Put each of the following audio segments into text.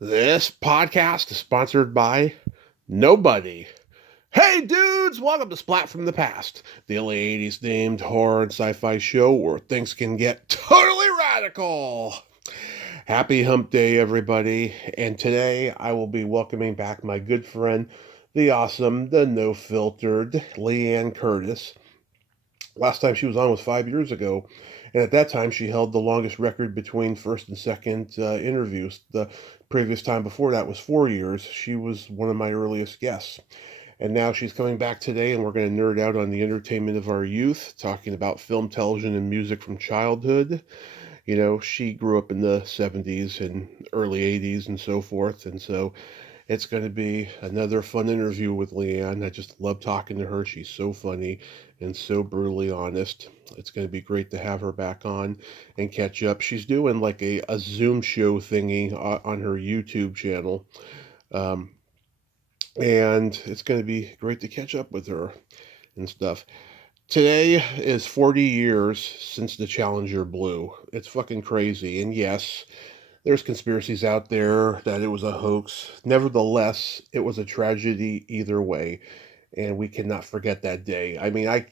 This podcast is sponsored by nobody. Hey dudes, welcome to Splat from the Past, the only 80s themed horror and sci-fi show where things can get totally radical. Happy hump day, everybody. And today I will be welcoming back my good friend, the awesome, the no-filtered Liane Curtis. Last time she was on was 5 years ago, and at that time she held the longest record between first and second interviews. The previous time before that was 4 years. She was one of my earliest guests. And now she's coming back today, and we're going to nerd out on the entertainment of our youth, talking about film, television, and music from childhood. You know, she grew up in the 70s and early 80s and so forth, and so it's going to be another fun interview with Liane. I just love talking to her. She's so funny and so brutally honest. It's going to be great to have her back on and catch up. She's doing like a Zoom show thingy on her YouTube channel. Um, and it's going to be great to catch up with her and stuff. Today is 40 years since the Challenger blew. It's fucking crazy. And yes, there's conspiracies out there that it was a hoax. Nevertheless, it was a tragedy either way, and we cannot forget that day. I mean, I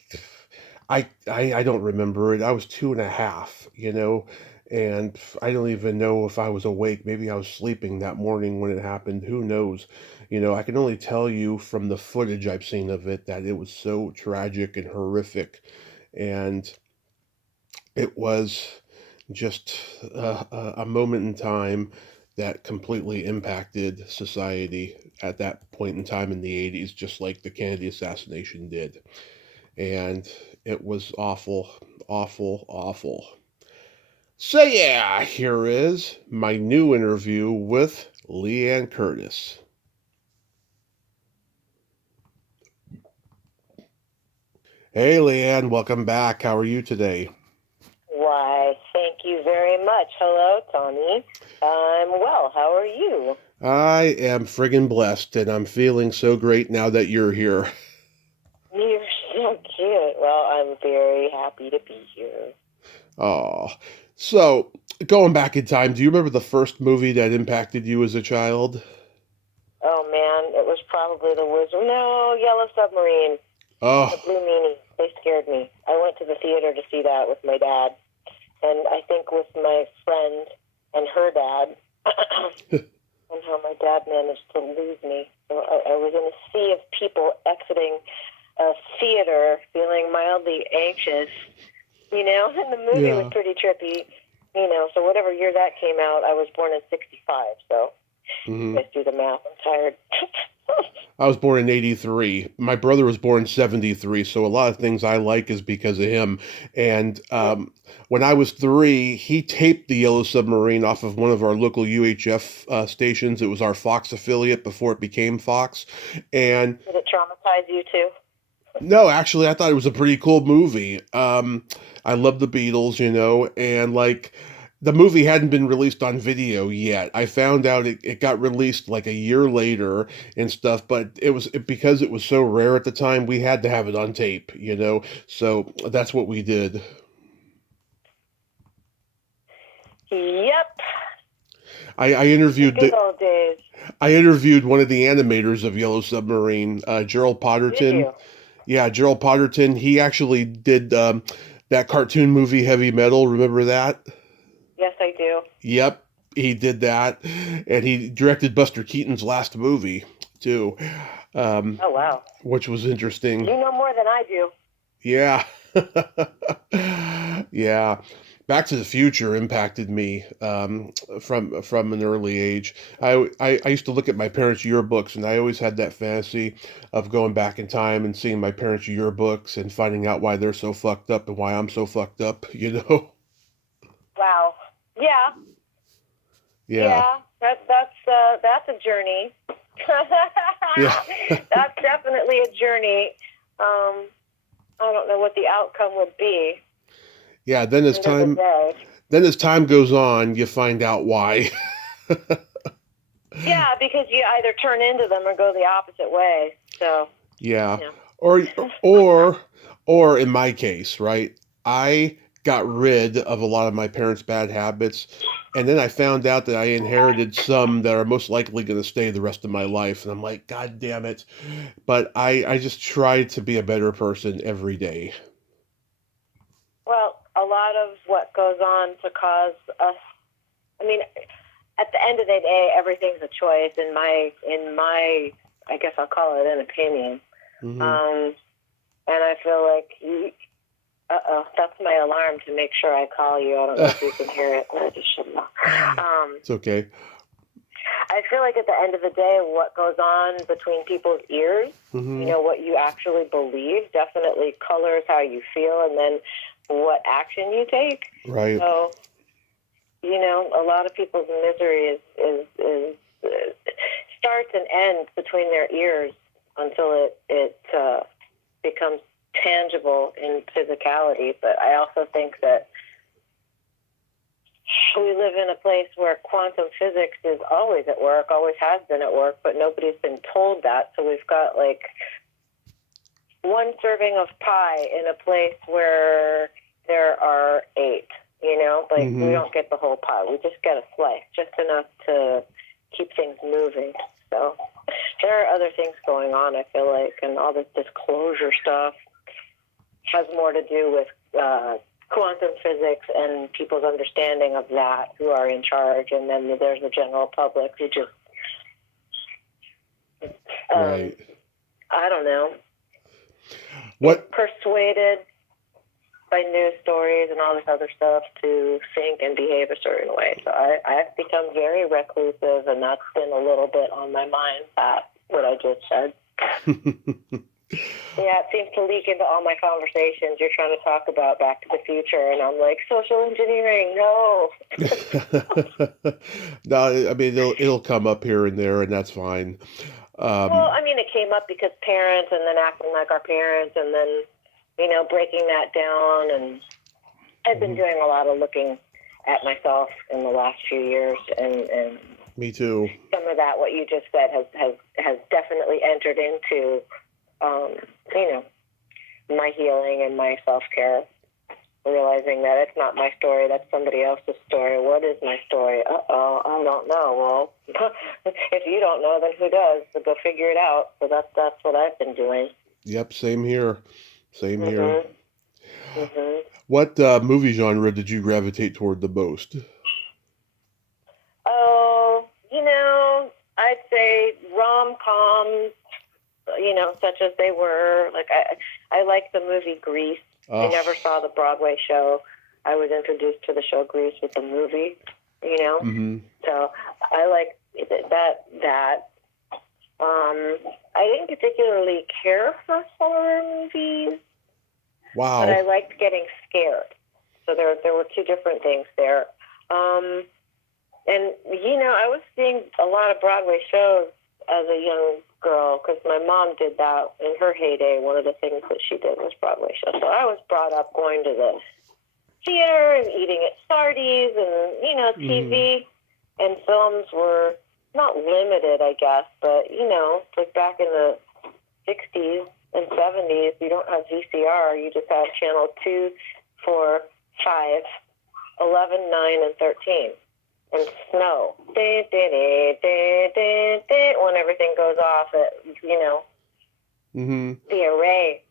don't remember it. I was 2.5, and I don't even know if I was awake. Maybe I was sleeping that morning when it happened. Who knows? I can only tell you from the footage I've seen of it that it was so tragic and horrific, and it was just a moment in time that completely impacted society at that point in time in the 80s, just like the Kennedy assassination did. And it was awful, awful, awful. So, yeah, here is my new interview with Liane Curtis. Hey, Liane, welcome back. How are you today? Why, thank you very much. Hello, Tony. I'm well. How are you? I am friggin' blessed, and I'm feeling so great now that you're here. You're so cute. Well, I'm very happy to be here. Oh, so going back in time, do you remember the first movie that impacted you as a child? Oh, man, it was probably the Wizard. No, Yellow Submarine and the Oh, Blue Meanie. They scared me. I went to the theater to see that with my dad, and I think with my friend and her dad, and how my dad managed to lose me. So I was in a sea of people exiting a theater feeling mildly anxious, and the movie was yeah. pretty trippy, so whatever year that came out, I was born in 65, so hmm you guys do the math, I'm tired. I was born in 83. My brother was born in 73, so a lot of things I like is because of him. And when I was 3, he taped the Yellow Submarine off of one of our local UHF stations. It was our Fox affiliate before it became Fox. And Did it traumatize you too? no, actually, I thought it was a pretty cool movie. I love the Beatles, and like the movie hadn't been released on video yet. I found out it got released like a year later and stuff, but because it was so rare at the time, we had to have it on tape. So that's what we did. Yep, I the interviewed good the old days. I interviewed one of the animators of Yellow Submarine, Gerald Did Potterton. you? Yeah, Gerald Potterton. He actually did that cartoon movie Heavy Metal. Remember that? Yes, I do. Yep, he did that, and he directed Buster Keaton's last movie too, um, Oh, wow. which was interesting. You know more than I do. Yeah, yeah. Back to the Future impacted me from an early age. I used to look at my parents' yearbooks, and I always had that fantasy of going back in time and seeing my parents' yearbooks and finding out why they're so fucked up and why I'm so fucked up. Wow. Yeah, Yeah, yeah, that's a journey. yeah, That's definitely a journey. I don't know what the outcome would be. yeah. Then as End of the time day. then as time goes on, you find out why. Yeah, because you either turn into them or go the opposite way. So, Yeah. yeah. Or or or in my case, right? I got rid of a lot of my parents' bad habits. And then I found out that I inherited some that are most likely going to stay the rest of my life. And I'm like, God damn it. But I just try to be a better person every day. Well, a lot of what goes on to cause us, I mean, at the end of the day, everything's a choice in my, I guess I'll call it an opinion. Mm-hmm. And I feel like, that's my alarm to make sure I call you. I don't know if you can hear it, but I just shouldn't know. It's okay. I feel like at the end of the day, what goes on between people's ears, Mm-hmm. you know, what you actually believe definitely colors how you feel and then what action you take. Right. So, you know, a lot of people's misery is starts and ends between their ears until it becomes tangible in physicality. But I also think that we live in a place where quantum physics is always at work, always has been at work, but nobody's been told that. So we've got like one serving of pie in a place where there are 8, you know, like Mm-hmm. we don't get the whole pie. We just get a slice, just enough to keep things moving. So there are other things going on, I feel like, and all this disclosure stuff has more to do with quantum physics and people's understanding of that who are in charge, and then there's the general public who just Right. I don't know, What? persuaded by news stories and all this other stuff to think and behave a certain way. So I've become very reclusive, and that's been a little bit on my mind, that what I just said. Yeah, it seems to leak into all my conversations. You're trying to talk about Back to the Future, and I'm like, social engineering, no. No, I mean it'll come up here and there, and that's fine. Well, I mean, it came up because parents, and then acting like our parents, and then, you know, breaking that down. And I've been doing a lot of looking at myself in the last few years, and Me too. some of that, what you just said, has definitely entered into, you know, my healing and my self-care, realizing that it's not my story, that's somebody else's story. What is my story? Uh-oh, I don't know. Well, if you don't know, then who does? So go figure it out. So that's what I've been doing. Yep, same here. Same here. Mm-hmm. What movie genre did you gravitate toward the most? Oh, you know, I'd say rom-coms, you know, such as they were. Like, I like the movie Grease. I never saw the Broadway show. I was introduced to the show Grease with the movie, you know. Mm-hmm. So I like that. I didn't particularly care for horror movies, Wow. but I liked getting scared. So there were two different things there. And, you know, I was seeing a lot of Broadway shows as a young girl because my mom did that in her heyday. One of the things that she did was Broadway shows. So I was brought up going to the theater and eating at Sardi's, and, you know, TV and films were not limited, I guess, but, you know, like back in the 60s and 70s, you don't have VCR. You just have channel 2, 4, 5, 11, 9, and 13. And snow. When everything goes off, you know, the array.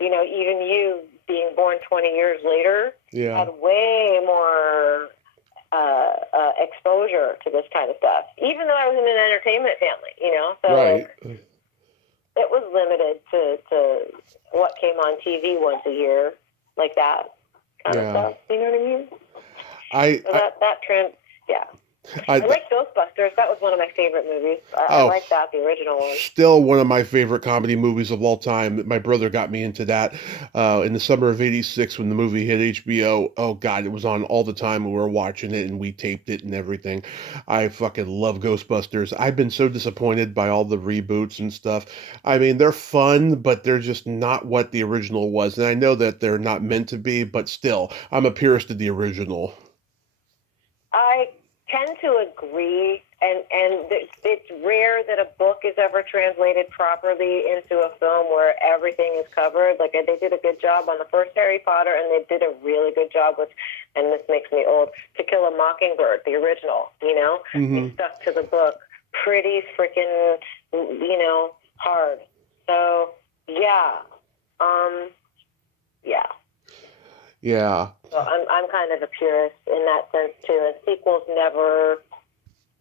You know, even you being born 20 years later had way more exposure to this kind of stuff. Even though I was in an entertainment family, you know, so like, it was limited to what came on TV once a year, like that kind of stuff. You know what I mean? So that trend. Yeah. I like Ghostbusters. That was one of my favorite movies. I like that, the original one. Still one of my favorite comedy movies of all time. My brother got me into that in the summer of '86 when the movie hit HBO. Oh, God, it was on all the time. We were watching it, and we taped it and everything. I fucking love Ghostbusters. I've been so disappointed by all the reboots and stuff. I mean, they're fun, but they're just not what the original was. And I know that they're not meant to be, but still, I'm a purist of the original. I tend to agree, and it's rare that a book is ever translated properly into a film where everything is covered. Like, they did a good job on the first Harry Potter, and they did a really good job with, and this makes me old, To Kill a Mockingbird, the original, you know? They stuck to the book pretty freaking, you know, hard. So, yeah. Yeah. Yeah. So I'm kind of a purist in that sense, too. And sequels never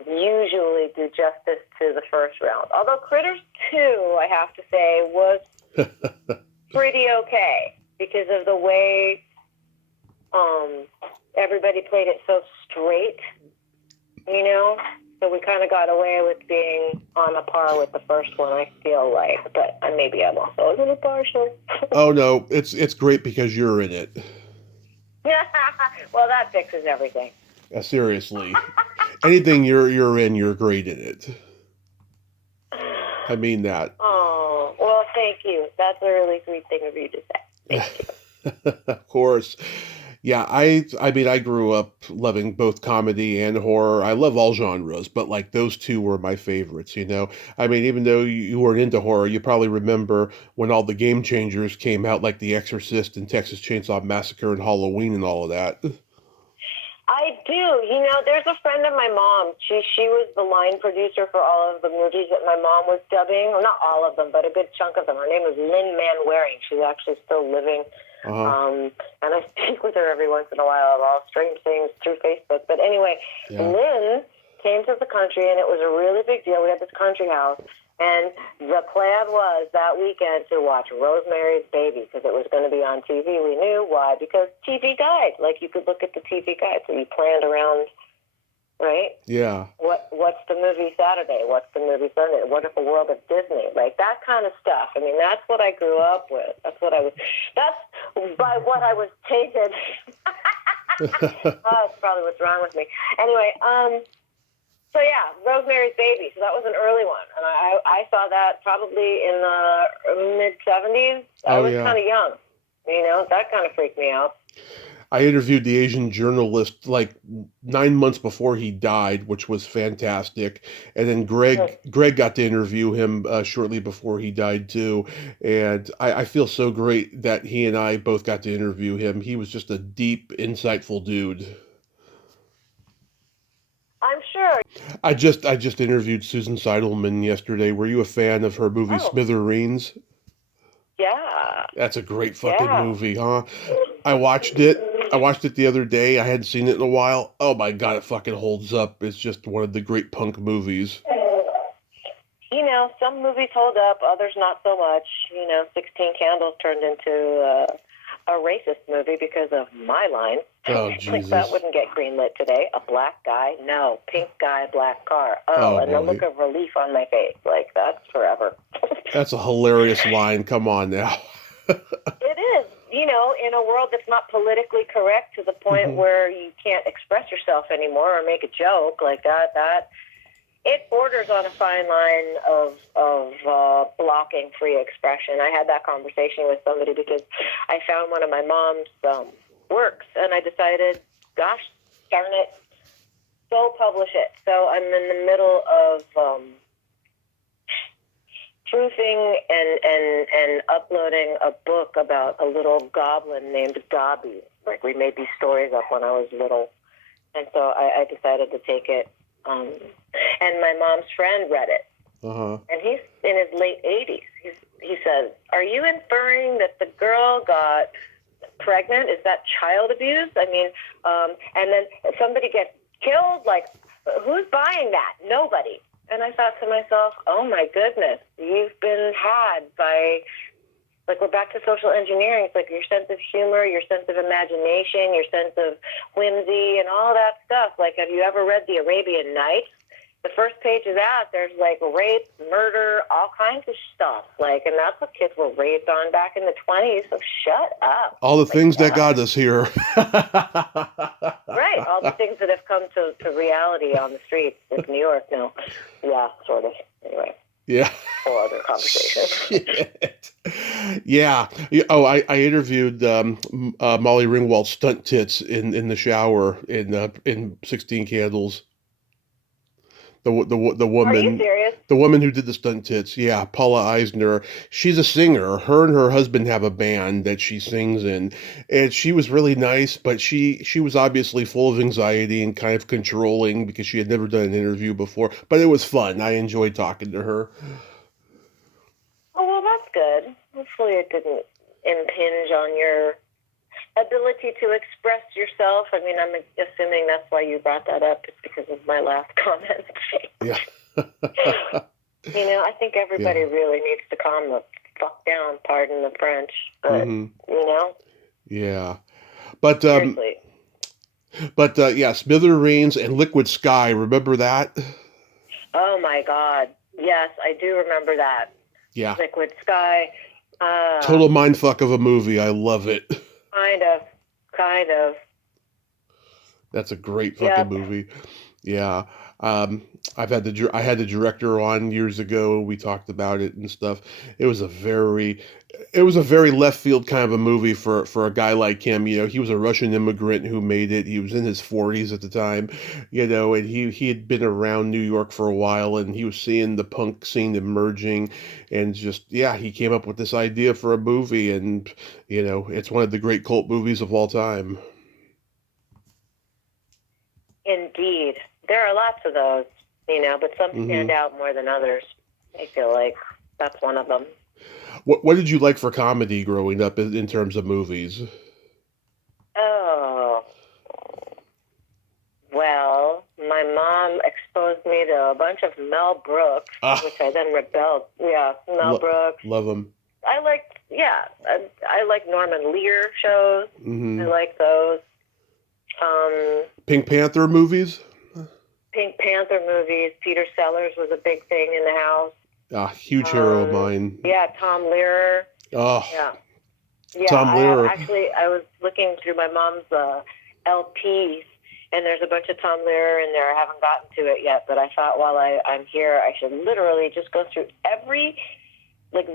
usually do justice to the first round. Although Critters 2, I have to say, was pretty okay because of the way everybody played it so straight, you know? So we kind of got away with being on a par with the first one, I feel like. But maybe I'm also a little partial. Oh, no, it's great because you're in it. Well, that fixes everything. Seriously. Anything you're in, you're great in it. I mean that. Oh, well, thank you. That's a really sweet thing of you to say. Thank you. Of course. Yeah, I mean, I grew up loving both comedy and horror. I love all genres, but like those two were my favorites, you know? I mean, even though you weren't into horror, you probably remember when all the game changers came out, like The Exorcist and Texas Chainsaw Massacre and Halloween and all of that. I do. You know, there's a friend of my mom. She was the line producer for all of the movies that my mom was dubbing. Well, not all of them, but a good chunk of them. Her name was Lynn Manwaring. She's actually still living. And I speak with her every once in a while of all strange things through Facebook. But anyway, Lynn came to the country, and it was a really big deal. We had this country house. And the plan was that weekend to watch Rosemary's Baby because it was going to be on TV. We knew why, because TV Guide. Like, you could look at the TV Guide, so you planned around, right? Yeah. What's the movie Saturday? What's the movie Sunday? What if a world of Disney? Like, that kind of stuff. I mean, that's what I grew up with. That's by what I was tainted. That's probably what's wrong with me. Anyway, so yeah, Rosemary's Baby. So that was an early one, and I saw that probably in the mid-'70s. I was kind of young, you know. That kind of freaked me out. I interviewed the Asian journalist like 9 months before he died, which was fantastic. And then Greg got to interview him shortly before he died too. And I feel so great that he and I both got to interview him. He was just a deep, insightful dude. I'm sure. I just interviewed Susan Seidelman yesterday. Were you a fan of her movie Smithereens? Yeah. That's a great fucking movie, huh? I watched it the other day. I hadn't seen it in a while. Oh my God, it fucking holds up. It's just one of the great punk movies. You know, some movies hold up, others not so much. You know, 16 Candles turned into a racist movie because of my line. Oh, Jesus. Like, that wouldn't get greenlit today. A black guy? No. Pink guy, black car. And the look of relief on my face. Like, that's forever. That's a hilarious line. Come on now. It is. You know, in a world that's not politically correct to the point where you can't express yourself anymore or make a joke like that it borders on a fine line of blocking free expression. I had that conversation with somebody because I found one of my mom's works, and I decided, gosh darn it, go publish it. So I'm in the middle of proofing and uploading a book about a little goblin named Gumby. Like, we made these stories up when I was little, and so I decided to take it. And my mom's friend read it, and he's in his late 80s. He says, "Are you inferring that the girl got pregnant? Is that child abuse? I mean, and then somebody gets killed? Like, who's buying that? Nobody." And I thought to myself, oh my goodness, you've been had by, like, we're back to social engineering. It's like your sense of humor, your sense of imagination, your sense of whimsy, and all that stuff. Like, have you ever read The Arabian Nights? The first page of that, there's, like, rape, murder, all kinds of stuff. Like, and that's what kids were raised on back in the 20s, so shut up. All the things that got us here. Right, all the things that have come to reality on the streets of New York now. Yeah, sort of. Anyway. Yeah. Whole other conversation. Yeah. Oh, I interviewed Molly Ringwald's stunt tits in the shower in 16 Candles. The Are you woman. serious? The woman who did the stunt tits, yeah, Paula Eisner. She's a singer. Her and her husband have a band that she sings in, and she was really nice, but she was obviously full of anxiety and kind of controlling because she had never done an interview before. But it was fun. I enjoyed talking to her. Oh, well, that's good. Hopefully it didn't impinge on your ability to express yourself. I mean, I'm assuming that's why you brought that up, just because of my last comment. Yeah. I think everybody really needs to calm the fuck down, pardon the French, but, Yeah. But, seriously. yeah, Smithereens and Liquid Sky, remember that? Oh, my God. Yes, I do remember that. Yeah. Liquid Sky. Total mindfuck of a movie. I love it. Kind of. That's a great fucking movie. Yeah. I had the director on years ago. We talked about it and stuff. It was a very left field kind of a movie for a guy like him. He was a Russian immigrant who made it. He was in his 40s at the time, and he had been around New York for a while, and he was seeing the punk scene emerging, and just, he came up with this idea for a movie, and, it's one of the great cult movies of all time. Indeed. There are lots of those, but some stand out more than others. I feel like that's one of them. What did you like for comedy growing up in terms of movies? Oh, well, my mom exposed me to a bunch of Mel Brooks, which I then rebelled. Yeah, Mel Brooks. Love him. I like Norman Lear shows. I like those. Pink Panther movies? Pink Panther movies. Peter Sellers was a big thing in the house. Huge hero of mine. Yeah, Tom Lehrer. Oh. Yeah. Tom Lehrer. I was looking through my mom's LPs, and there's a bunch of Tom Lehrer in there. I haven't gotten to it yet, but I thought while I'm here, I should literally just go through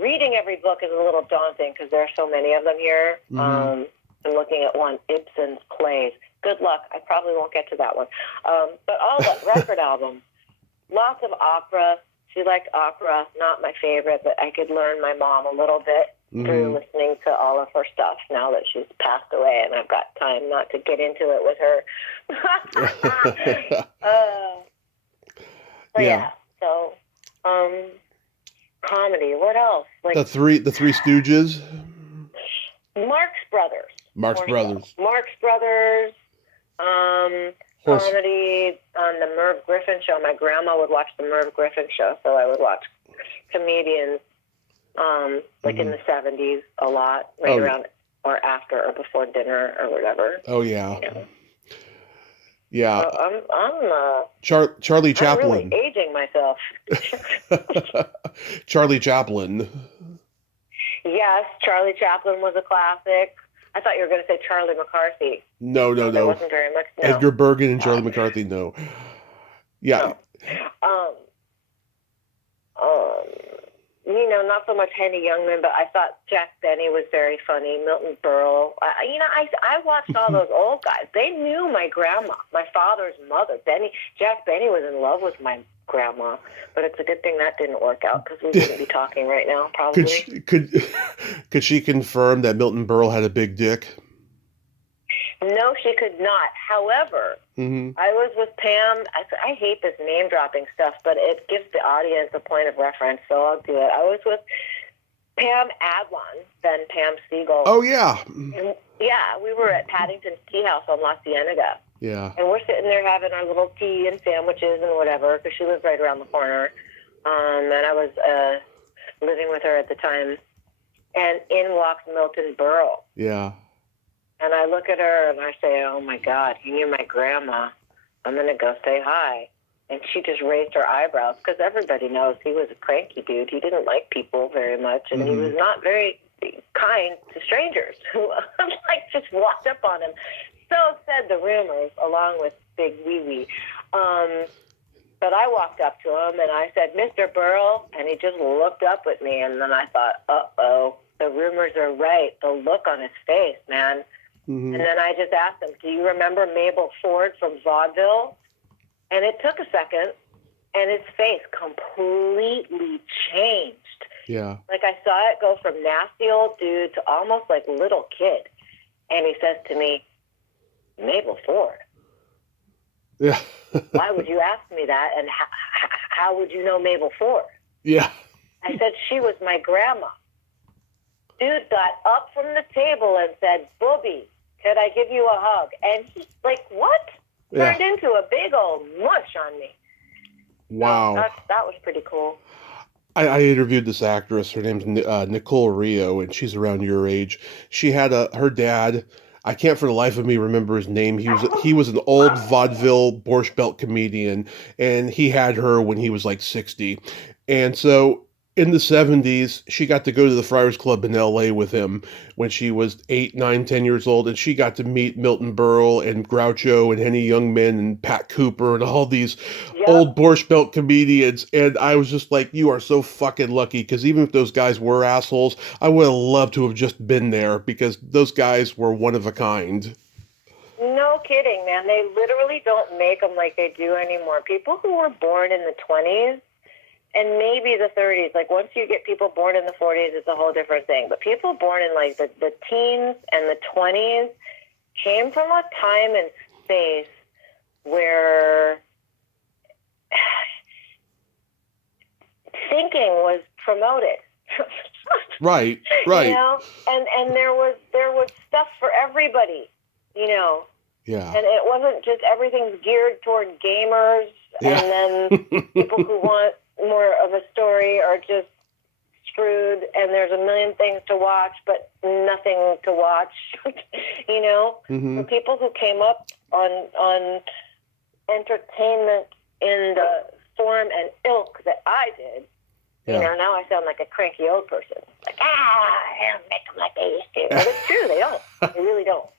reading every book is a little daunting because there are so many of them here. I'm looking at one, Ibsen's plays. Good luck. I probably won't get to that one. But all the record albums, lots of opera. She liked opera, not my favorite, but I could learn my mom a little bit through listening to all of her stuff now that she's passed away, and I've got time not to get into it with her. So, comedy. What else? Like the Three Stooges. Marx Brothers. Marx Brothers. Comedy on the Merv Griffin show. My grandma would watch the Merv Griffin show, so I would watch comedians in the 70s a lot, around or after or before dinner or whatever. Oh, yeah. Yeah. I'm Charlie Chaplin. I'm really aging myself. Charlie Chaplin. Yes, Charlie Chaplin was a classic. I thought you were going to say Charlie McCarthy. No. There wasn't very much. No. Edgar Bergen and Charlie McCarthy, no. Yeah. Not so much Henny Youngman, but I thought Jack Benny was very funny. Milton Berle. I watched all those old guys. They knew my grandma, my father's mother. Jack Benny was in love with my grandma, but it's a good thing that didn't work out because we wouldn't be talking right now, probably. Could she confirm that Milton Berle had a big dick? No, she could not. However, I was with Pam. I hate this name-dropping stuff, but it gives the audience a point of reference, so I'll do it. I was with Pam Adlon, then Pam Siegel. Oh, yeah. Yeah, we were at Paddington's Tea House on La Cienega. Yeah. And we're sitting there having our little tea and sandwiches and whatever, because she lived right around the corner. And I was living with her at the time. And in walks Milton Berle. Yeah. And I look at her and I say, oh, my God, he knew my grandma. I'm going to go say hi. And she just raised her eyebrows because everybody knows he was a cranky dude. He didn't like people very much, and he was not very kind to strangers who just walked up on him. So said the rumors, along with Big Wee Wee. But I walked up to him and I said, Mr. Berle, and he just looked up at me. And then I thought, uh-oh, the rumors are right. The look on his face, man. And then I just asked him, do you remember Mabel Ford from Vaudeville? And it took a second. and his face completely changed. Yeah. Like, I saw it go from nasty old dude to almost like little kid. And he says to me, Mabel Ford. Yeah. Why would you ask me that? And how would you know Mabel Ford? Yeah. I said, she was my grandma. Dude got up from the table and said, Booby, could I give you a hug? And he's like, what? Yeah. Turned into a big old mush on me. Wow. So that was pretty cool. I interviewed this actress. Her name's Nicole Rio, and she's around your age. She had her dad. I can't for the life of me remember his name. He was an old vaudeville Borscht Belt comedian, and he had her when he was like 60. And so in the 70s, she got to go to the Friars Club in LA with him when she was 8, 9, 10 years old, and she got to meet Milton Berle and Groucho and Henny Youngman and Pat Cooper and all these old Borscht Belt comedians. And I was just like, you are so fucking lucky, because even if those guys were assholes, I would have loved to have just been there, because those guys were one of a kind. No kidding, man. They literally don't make them like they do anymore. People who were born in the 20s and maybe the 30s, like once you get people born in the 40s, it's a whole different thing. But people born in like the teens and the 20s came from a time and space where thinking was promoted. Right. You know, and there was stuff for everybody, you know. Yeah. And it wasn't just everything's geared toward gamers, Yeah. and then people who want more of a story are just screwed, and there's a million things to watch, but nothing to watch, you know? Mm-hmm. The people who came up on entertainment in the form and ilk that I did, you know, now I sound like a cranky old person. Like, I don't make them like they used to. But it's true, they don't. They really don't.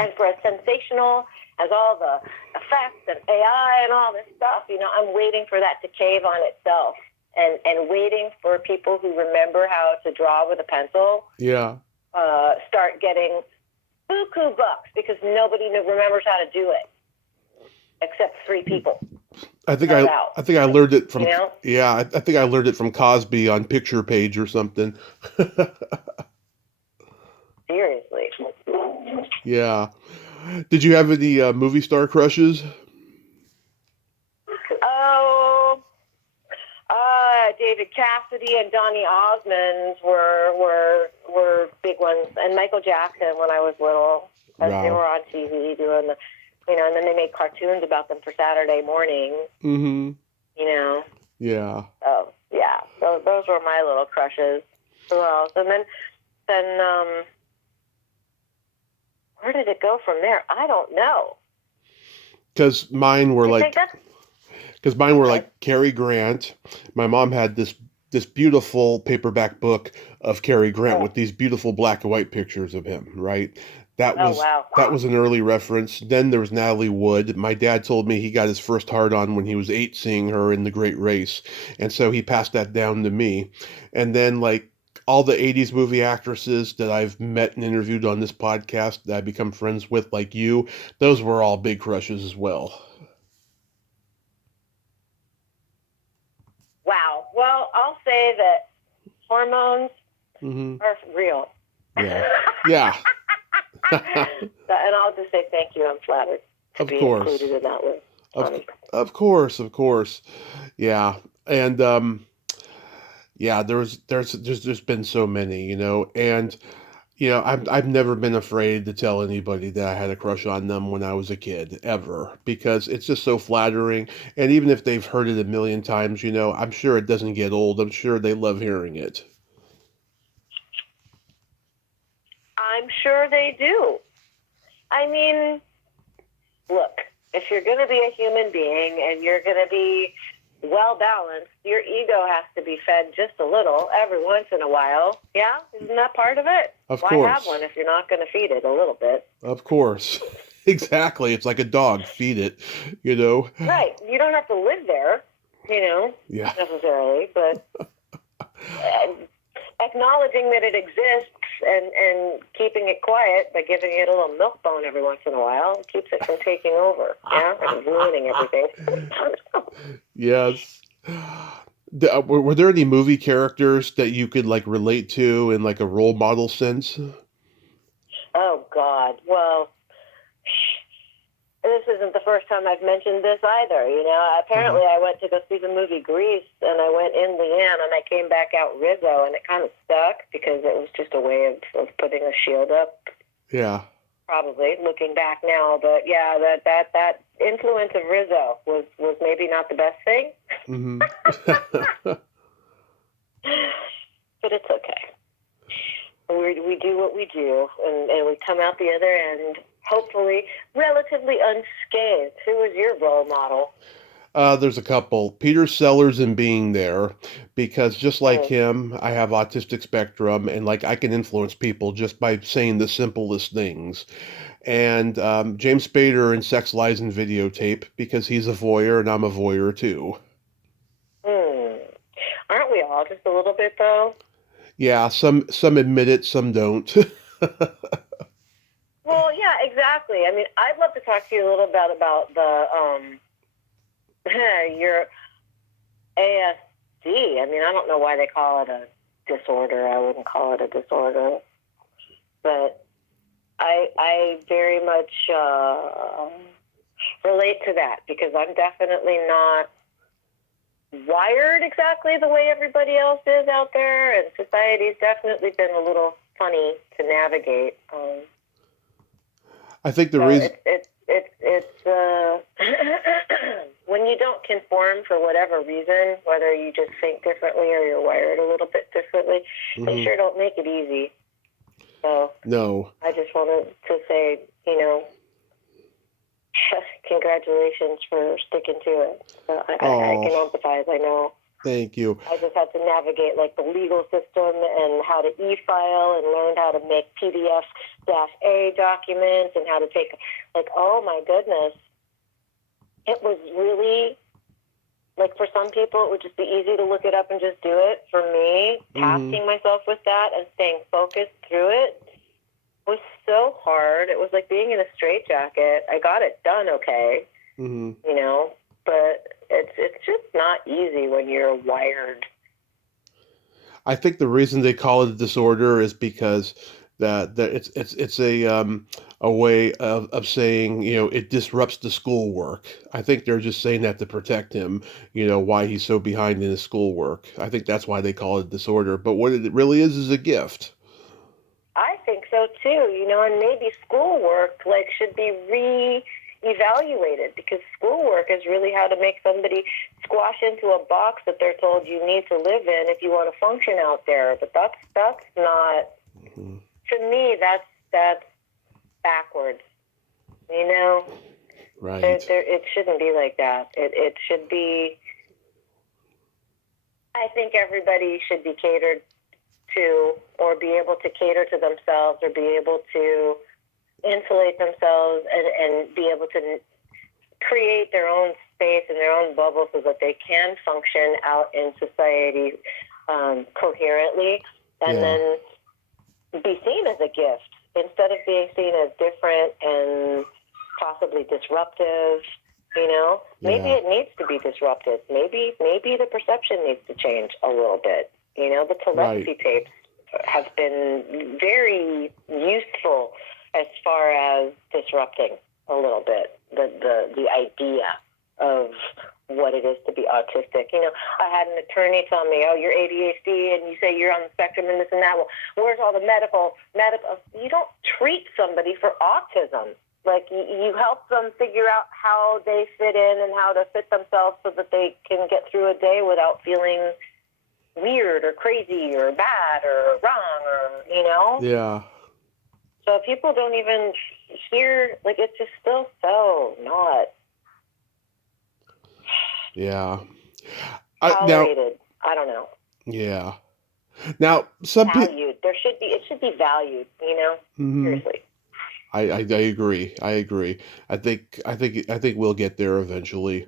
And for as sensational as all the effects and AI and all this stuff, you know, I'm waiting for that to cave on itself, and waiting for people who remember how to draw with a pencil. Yeah. Start getting buku bucks, because nobody remembers how to do it except 3 people. I think I learned it from, you know? yeah, I think I learned it from Cosby on Picture Page or something. Seriously. Yeah. Did you have any movie star crushes? Oh, David Cassidy and Donny Osmond were big ones, and Michael Jackson when I was little, as they were on TV doing the, you know, and then they made cartoons about them for Saturday morning. Mm-hmm. You know. Yeah. Oh yeah, those were my little crushes. Who else? And then where did it go from there? I don't know. Because mine were like Cary Grant. My mom had this beautiful paperback book of Cary Grant with these beautiful black and white pictures of him, right? That was an early reference. Then there was Natalie Wood. My dad told me he got his first hard-on when he was 8 seeing her in The Great Race. And so he passed that down to me. And then like all the 80s movie actresses that I've met and interviewed on this podcast that I've become friends with, like you, those were all big crushes as well. Wow. Well, I'll say that hormones are real. Yeah. Yeah. And I'll just say thank you. I'm flattered to be included in that list. Of course. Yeah. And yeah, there's been so many, you know, and you know, I've never been afraid to tell anybody that I had a crush on them when I was a kid, ever, because it's just so flattering. And even if they've heard it a million times, you know, I'm sure it doesn't get old. I'm sure they love hearing it. I'm sure they do. I mean, look, if you're going to be a human being and you're going to be well balanced, your ego has to be fed just a little every once in a while. Yeah? Isn't that part of it? Of course. Why have one if you're not going to feed it a little bit? Of course. Exactly. It's like a dog. Feed it, you know? Right. You don't have to live there, you know, necessarily, but acknowledging that it exists and keeping it quiet by giving it a little milk bone every once in a while keeps it from taking over, and ruining everything. Yes. Were there any movie characters that you could like relate to in like a role model sense? Oh God, well, this isn't the first time I've mentioned this either. Apparently I went to go see the movie Grease, and I went in Liane, and I came back out Rizzo, and it kind of stuck because it was just a way of putting a shield up. Yeah. Probably looking back now, but yeah, that influence of Rizzo was maybe not the best thing. Mm-hmm. But it's okay. We do what we do, and we come out the other end, hopefully, relatively unscathed. Who was your role model? There's a couple. Peter Sellers in Being There, because just like him, I have autistic spectrum, and like I can influence people just by saying the simplest things. And James Spader in Sex, Lies, and Videotape, because he's a voyeur and I'm a voyeur too. Aren't we all just a little bit, though? Yeah, some admit it, some don't. Well, yeah, exactly. I mean, I'd love to talk to you a little bit about the your ASD. I mean, I don't know why they call it a disorder. I wouldn't call it a disorder, but I very much relate to that because I'm definitely not wired exactly the way everybody else is out there, and society's definitely been a little funny to navigate. I think the reason it's when you don't conform for whatever reason, whether you just think differently or you're wired a little bit differently, they sure don't make it easy. So no, I just wanted to say, congratulations for sticking to it. I can empathize. I know. Thank you. I just had to navigate like the legal system and how to e-file and learn how to make PDF-A documents and how to take, like, oh my goodness. It was really, like, for some people it would just be easy to look it up and just do it. For me, tasking myself with that and staying focused through it was so hard. It was like being in a straitjacket. I got it done okay, but it's just not easy when you're wired. I think the reason they call it a disorder is because that it's a way of saying it disrupts the schoolwork. I think they're just saying that to protect him. Why he's so behind in his schoolwork. I think that's why they call it disorder. But what it really is a gift. I think so too. And maybe schoolwork should be evaluated because schoolwork is really how to make somebody squash into a box that they're told you need to live in if you want to function out there. But that's not, to me, that's backwards. Right. It shouldn't be like that. It should be, I think everybody should be catered to or be able to cater to themselves or be able to insulate themselves and be able to create their own space and their own bubble so that they can function out in society coherently and then be seen as a gift instead of being seen as different and possibly disruptive. Maybe it needs to be disrupted. Maybe the perception needs to change a little bit. The telepathy tapes have been very useful as far as disrupting a little bit the idea of what it is to be autistic. I had an attorney tell me, oh, you're ADHD and you say you're on the spectrum and this and that. Well, where's all the medical? You don't treat somebody for autism. Like, you help them figure out how they fit in and how to fit themselves so that they can get through a day without feeling weird or crazy or bad or wrong or, Yeah. So people don't even hear, it's just still so not tolerated. I don't know. Yeah. Now, some people valued. It should be valued, Seriously. I agree. I think we'll get there eventually.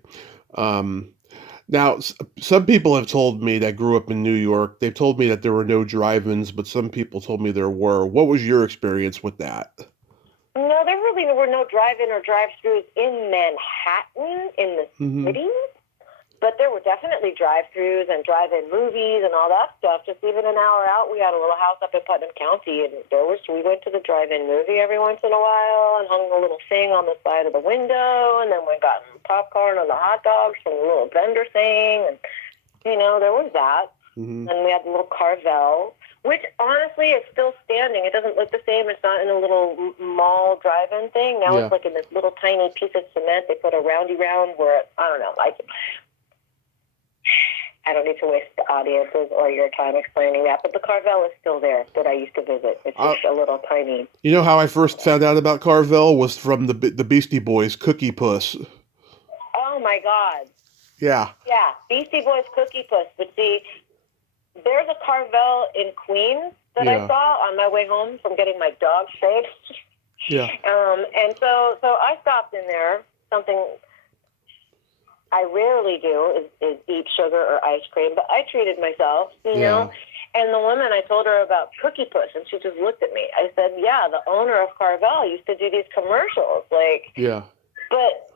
Now, some people have told me that grew up in New York, they've told me that there were no drive-ins, but some people told me there were. What was your experience with that? No, there really were no drive-in or drive-throughs in Manhattan, in the Hmm. city. But there were definitely drive-throughs and drive-in movies and all that stuff. Just even an hour out, we had a little house up in Putnam County, and we went to the drive-in movie every once in a while and hung a little thing on the side of the window, and then we got popcorn and the hot dogs from the little vendor thing, and there was that. Hmm. And we had the little Carvel, which honestly is still standing. It doesn't look the same. It's not in a little mall drive-in thing. Now Yeah. it's like in this little tiny piece of cement. They put a roundy round where I don't know, like. I don't need to waste the audience's or your time explaining that, but the Carvel is still there that I used to visit. It's just a little tiny. You know how I first found out about Carvel was from the Beastie Boys, Cookie Puss. Oh my God. Yeah. Yeah, Beastie Boys Cookie Puss. But see, there's a Carvel in Queens that I saw on my way home from getting my dog shaved. Yeah. And so I stopped in there. Something I rarely do is eat sugar or ice cream, but I treated myself, you know. And the woman, I told her about Cookie Puss, and she just looked at me. I said, yeah, the owner of Carvel used to do these commercials. Like, Yeah. but,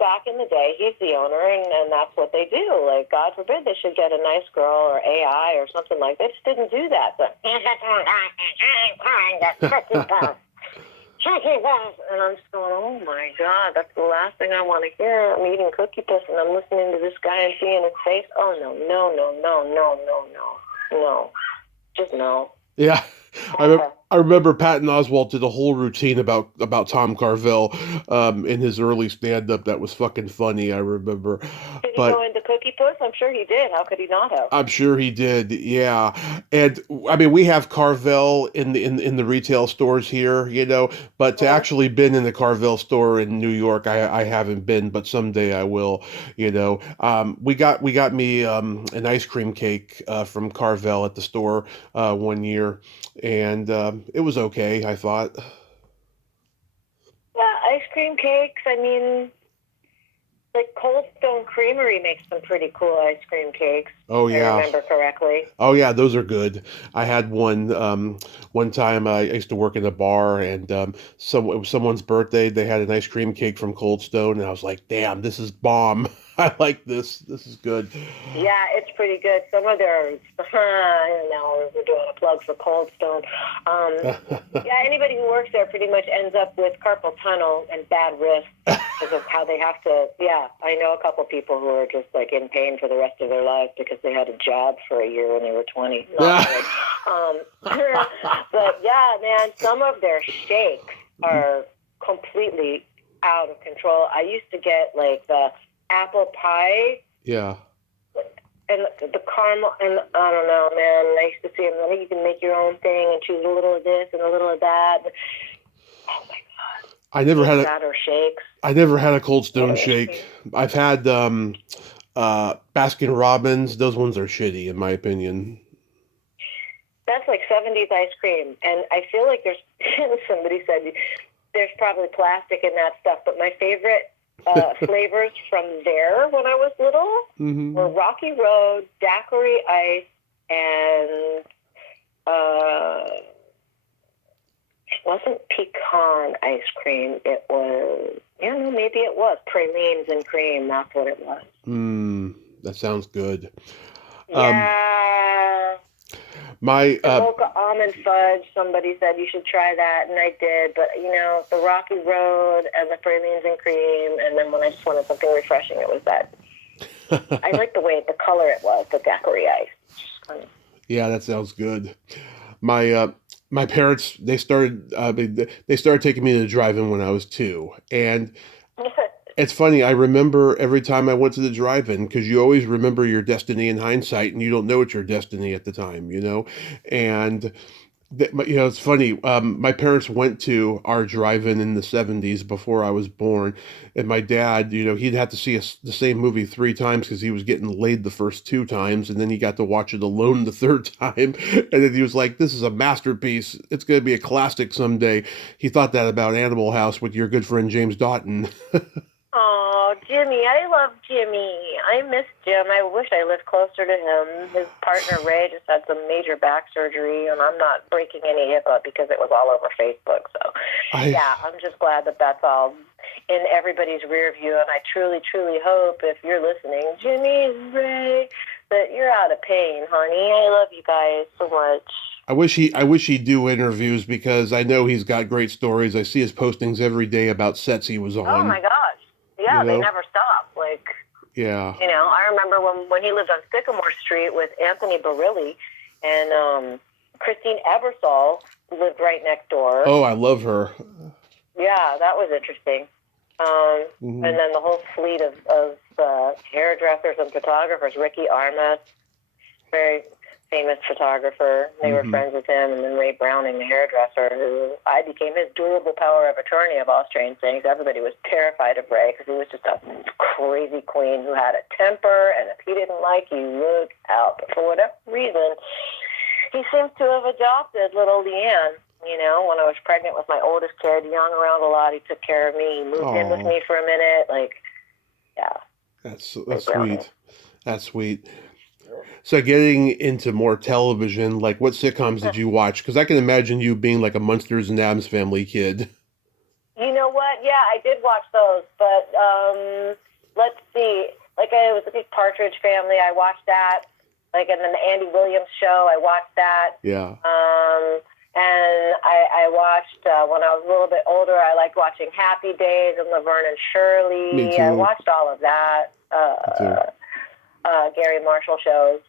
back in the day, he's the owner, and that's what they do. Like, God forbid they should get a nice girl or AI or something like that. They just didn't do that. But, and I'm just going, oh my God, that's the last thing I want to hear. I'm eating Cookie Puss and I'm listening to this guy and seeing his face. Oh, no. Just no. Yeah. I remember Patton Oswalt did a whole routine about Tom Carvel in his early stand-up that was fucking funny, I remember. Did he go into Cookie Puss? I'm sure he did. How could he not have? I'm sure he did, yeah. And I mean, we have Carvel in the retail stores here, but to actually been in the Carvel store in New York, I haven't been, but someday I will, We got me an ice cream cake from Carvel at the store one year, and it was okay, I thought. Yeah, ice cream cakes. I mean, like Cold Stone Creamery makes some pretty cool ice cream cakes. Oh if yeah. I remember correctly. Oh yeah, those are good. I had one time I used to work in a bar, and it was someone's birthday. They had an ice cream cake from Cold Stone, and I was like, "Damn, this is bomb! I like this. This is good." Yeah, it's pretty good. Some of their, I don't know, we're doing a plug for Cold Stone. Yeah, anybody who works there pretty much ends up with carpal tunnel and bad wrists because of how they have to. Yeah, I know a couple people who are just like in pain for the rest of their lives because they had a job for a year when they were 20. Not good. But yeah, man, some of their shakes are completely out of control. I used to get like the apple pie. Yeah. And the caramel, and I don't know, man. I used to see them. Like, you can make your own thing and choose a little of this and a little of that. Oh my God! I never had shakes. I never had a Cold Stone shake. I've had Baskin Robbins. Those ones are shitty, in my opinion. That's like 70s ice cream, and I feel like there's. Somebody said there's probably plastic in that stuff, but my favorite flavors from there when I was little were Rocky Road, Daiquiri Ice, and it wasn't pecan ice cream. It was, maybe it was pralines and cream. That's what it was. That sounds good. Yeah. My mocha almond fudge, somebody said you should try that, and I did. But, the Rocky Road and the pralines and cream, and then when I just wanted something refreshing, it was that. I like the color it was, the daiquiri ice. Yeah, that sounds good. My parents, they started taking me to the drive-in when I was 2, and it's funny, I remember every time I went to the drive-in, because you always remember your destiny in hindsight, and you don't know it's your destiny at the time, and it's funny. My parents went to our drive-in in the 70s before I was born, and my dad, he'd have to see the same movie 3 times because he was getting laid the first 2 times, and then he got to watch it alone the 3rd time, and then he was like, "This is a masterpiece. It's going to be a classic someday." He thought that about Animal House with your good friend James Doughton. Oh, Oh, Jimmy, I love Jimmy. I miss Jim. I wish I lived closer to him. His partner, Ray, just had some major back surgery, and I'm not breaking any HIPAA because it was all over Facebook. So, yeah, I'm just glad that that's all in everybody's rear view, and I truly, truly hope, if you're listening, Jimmy, Ray, that you're out of pain, honey. I love you guys so much. I wish he'd do interviews because I know he's got great stories. I see his postings every day about sets he was on. Oh my gosh. Yeah, they never stop. Like, yeah. You know, I remember when he lived on Sycamore Street with Anthony Barilli, and Christine Ebersol lived right next door. Oh, I love her. Yeah, that was interesting. And then the whole fleet of hairdressers and photographers. Ricky Armas, very famous photographer. They were friends with him. And then Ray Browning, the hairdresser, who I became his durable power of attorney of all strange things. Everybody was terrified of Ray because he was just a crazy queen who had a temper, and if he didn't like you, look out. But for whatever reason, he seems to have adopted little Liane. You know, when I was pregnant with my oldest kid, he hung around a lot. He took care of me. He moved in with me for a minute. Like, yeah. That's sweet. That's sweet. So getting into more television, like what sitcoms did you watch? Because I can imagine you being like a Munsters and Addams Family kid. You know what? Yeah, I did watch those. But let's see. Like, it was a big Partridge Family. I watched that. Like, and then the Andy Williams Show, I watched that. Yeah. And I watched, when I was a little bit older, I liked watching Happy Days and Laverne and Shirley. Me too. I watched all of that. Gary Marshall shows.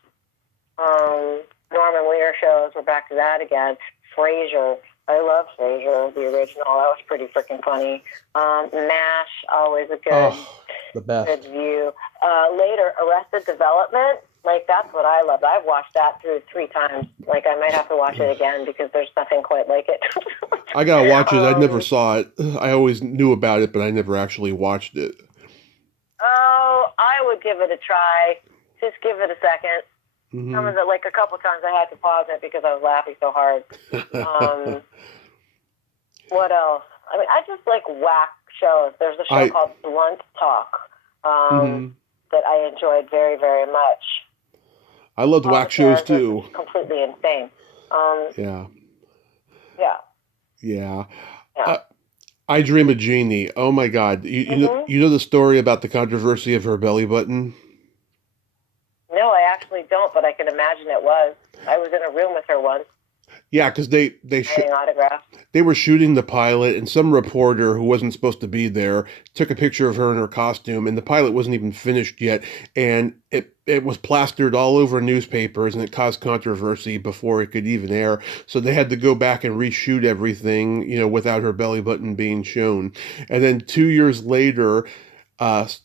Norman Lear shows. We're back to that again. Frasier. I love Frasier, the original. That was pretty freaking funny. MASH, always a the best. good view. Later, Arrested Development. Like, that's what I loved. I've watched that through 3 times. Like, I might have to watch it again because there's nothing quite like it. I gotta watch it. I never saw it. I always knew about it, but I never actually watched it. Oh, I would give it a try. Just give it a second. Some of it, like a couple times I had to pause it because I was laughing so hard. What else? I mean, I just like whack shows. There's a show called Blunt Talk that I enjoyed very, very much. I loved whack shows too. Completely insane. Yeah. Yeah. I Dream of Jeannie. Oh my God! You know the story about the controversy of her belly button? No, I actually don't, but I can imagine it was. I was in a room with her once. Yeah, because they were shooting the pilot, and some reporter who wasn't supposed to be there took a picture of her in her costume, and the pilot wasn't even finished yet, and it was plastered all over newspapers, and it caused controversy before it could even air. So they had to go back and reshoot everything, without her belly button being shown. And then 2 years later,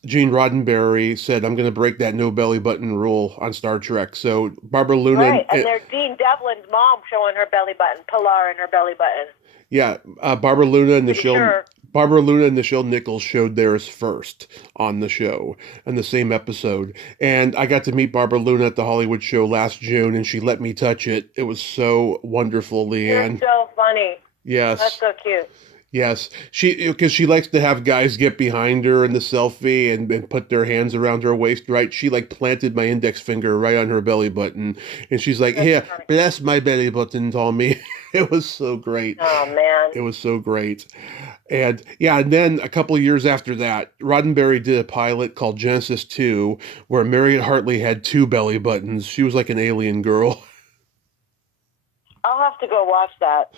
Gene Roddenberry said, "I'm going to break that no belly button rule on Star Trek." So Barbara Luna... Right, and there's Dean Devlin's mom showing her belly button, Pilar and her belly button. Yeah, Barbara Luna and Nichelle Nichols showed theirs first on the show, in the same episode. And I got to meet Barbara Luna at the Hollywood show last June, and she let me touch it. It was so wonderful, Liane. You're so funny. Yes. That's so cute. Yes, because she likes to have guys get behind her in the selfie and put their hands around her waist, right? She planted my index finger right on her belly button, and she's like, "Here, bless my belly button, Tommy." It was so great. Oh man, it was so great. And yeah, and then a couple of years after that, Roddenberry did a pilot called Genesis 2, where Marion Hartley had 2 belly buttons. She was like an alien girl. I'll have to go watch that.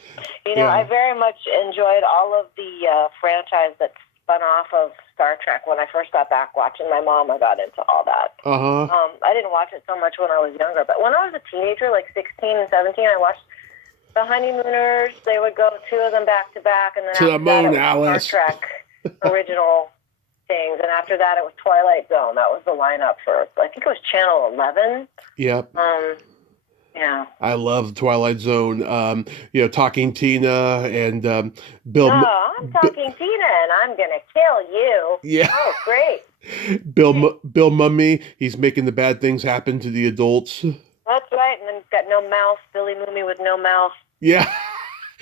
I very much enjoyed all of the franchise that spun off of Star Trek. When I first got back watching my mom, I got into all that. I didn't watch it so much when I was younger, but when I was a teenager, like 16 and 17, I watched The Honeymooners. They would go 2 of them back to back, and then to the moon, Alice. Star Trek original things, and after that, it was Twilight Zone. That was the lineup for, I think it was Channel 11. Yep. Yeah. I love Twilight Zone. Talking Tina and Bill. Oh, I'm Talking Tina, and I'm gonna kill you. Yeah. Oh, great. Bill Mummy. He's making the bad things happen to the adults. That's right, and then he's got no mouth. Billy Mummy with no mouth. Yeah.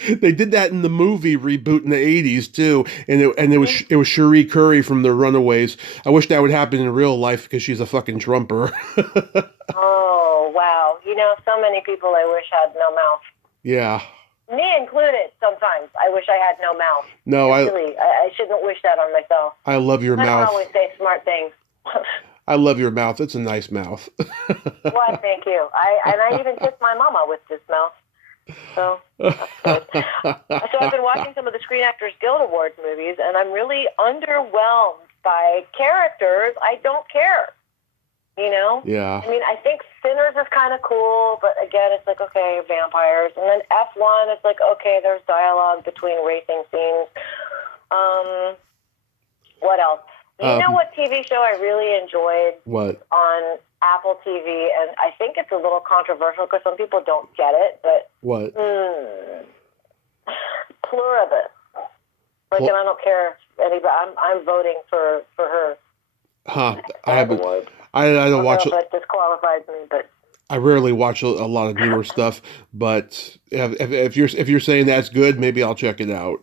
They did that in the movie reboot in the '80s too, and it was Cherie Curry from The Runaways. I wish that would happen in real life because she's a fucking trumper. Oh, wow. So many people I wish had no mouth. Yeah. Me included, sometimes. I wish I had no mouth. No, I shouldn't wish that on myself. I love your mouth. I don't always say smart things. I love your mouth. It's a nice mouth. Why, thank you. I even kissed my mama with this mouth. So, that's good. So I've been watching some of the Screen Actors Guild Awards movies, and I'm really underwhelmed by characters I don't care. Yeah. I mean, I think Sinners is kind of cool, but again, it's like, okay, vampires. And then F1, it's like, okay, there's dialogue between racing scenes. What else? You know what TV show I really enjoyed? What? On Apple TV, and I think it's a little controversial because some people don't get it, but... What? Pluribus. And I don't care if anybody... I'm voting for her. Huh. I don't watch... I don't know if that disqualifies me, but... I rarely watch a lot of newer stuff, but if you're saying that's good, maybe I'll check it out.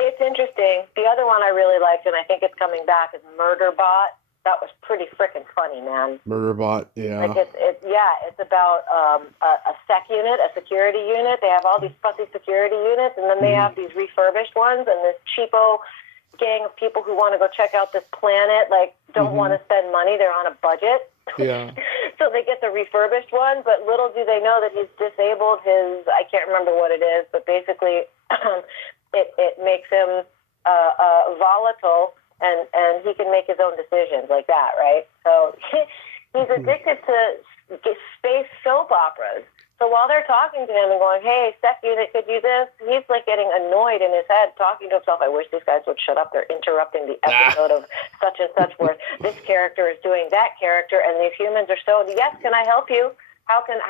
It's interesting. The other one I really liked, and I think it's coming back, is Murderbot. That was pretty freaking funny, man. Murderbot, yeah. It's about a sec unit, a security unit. They have all these fussy security units, and then they have these refurbished ones, and this cheapo gang of people who want to go check out this planet, don't want to spend money. They're on a budget. Yeah. So they get the refurbished one, but little do they know that he's disabled his, I can't remember what it is, but basically it makes him volatile, and he can make his own decisions like that, right? So he's addicted to space soap operas. So while they're talking to him and going, hey, sec unit could do this, he's getting annoyed in his head, talking to himself, I wish these guys would shut up. They're interrupting the episode of such and such where this character is doing that character, and these humans are so, yes, can I help you? How can,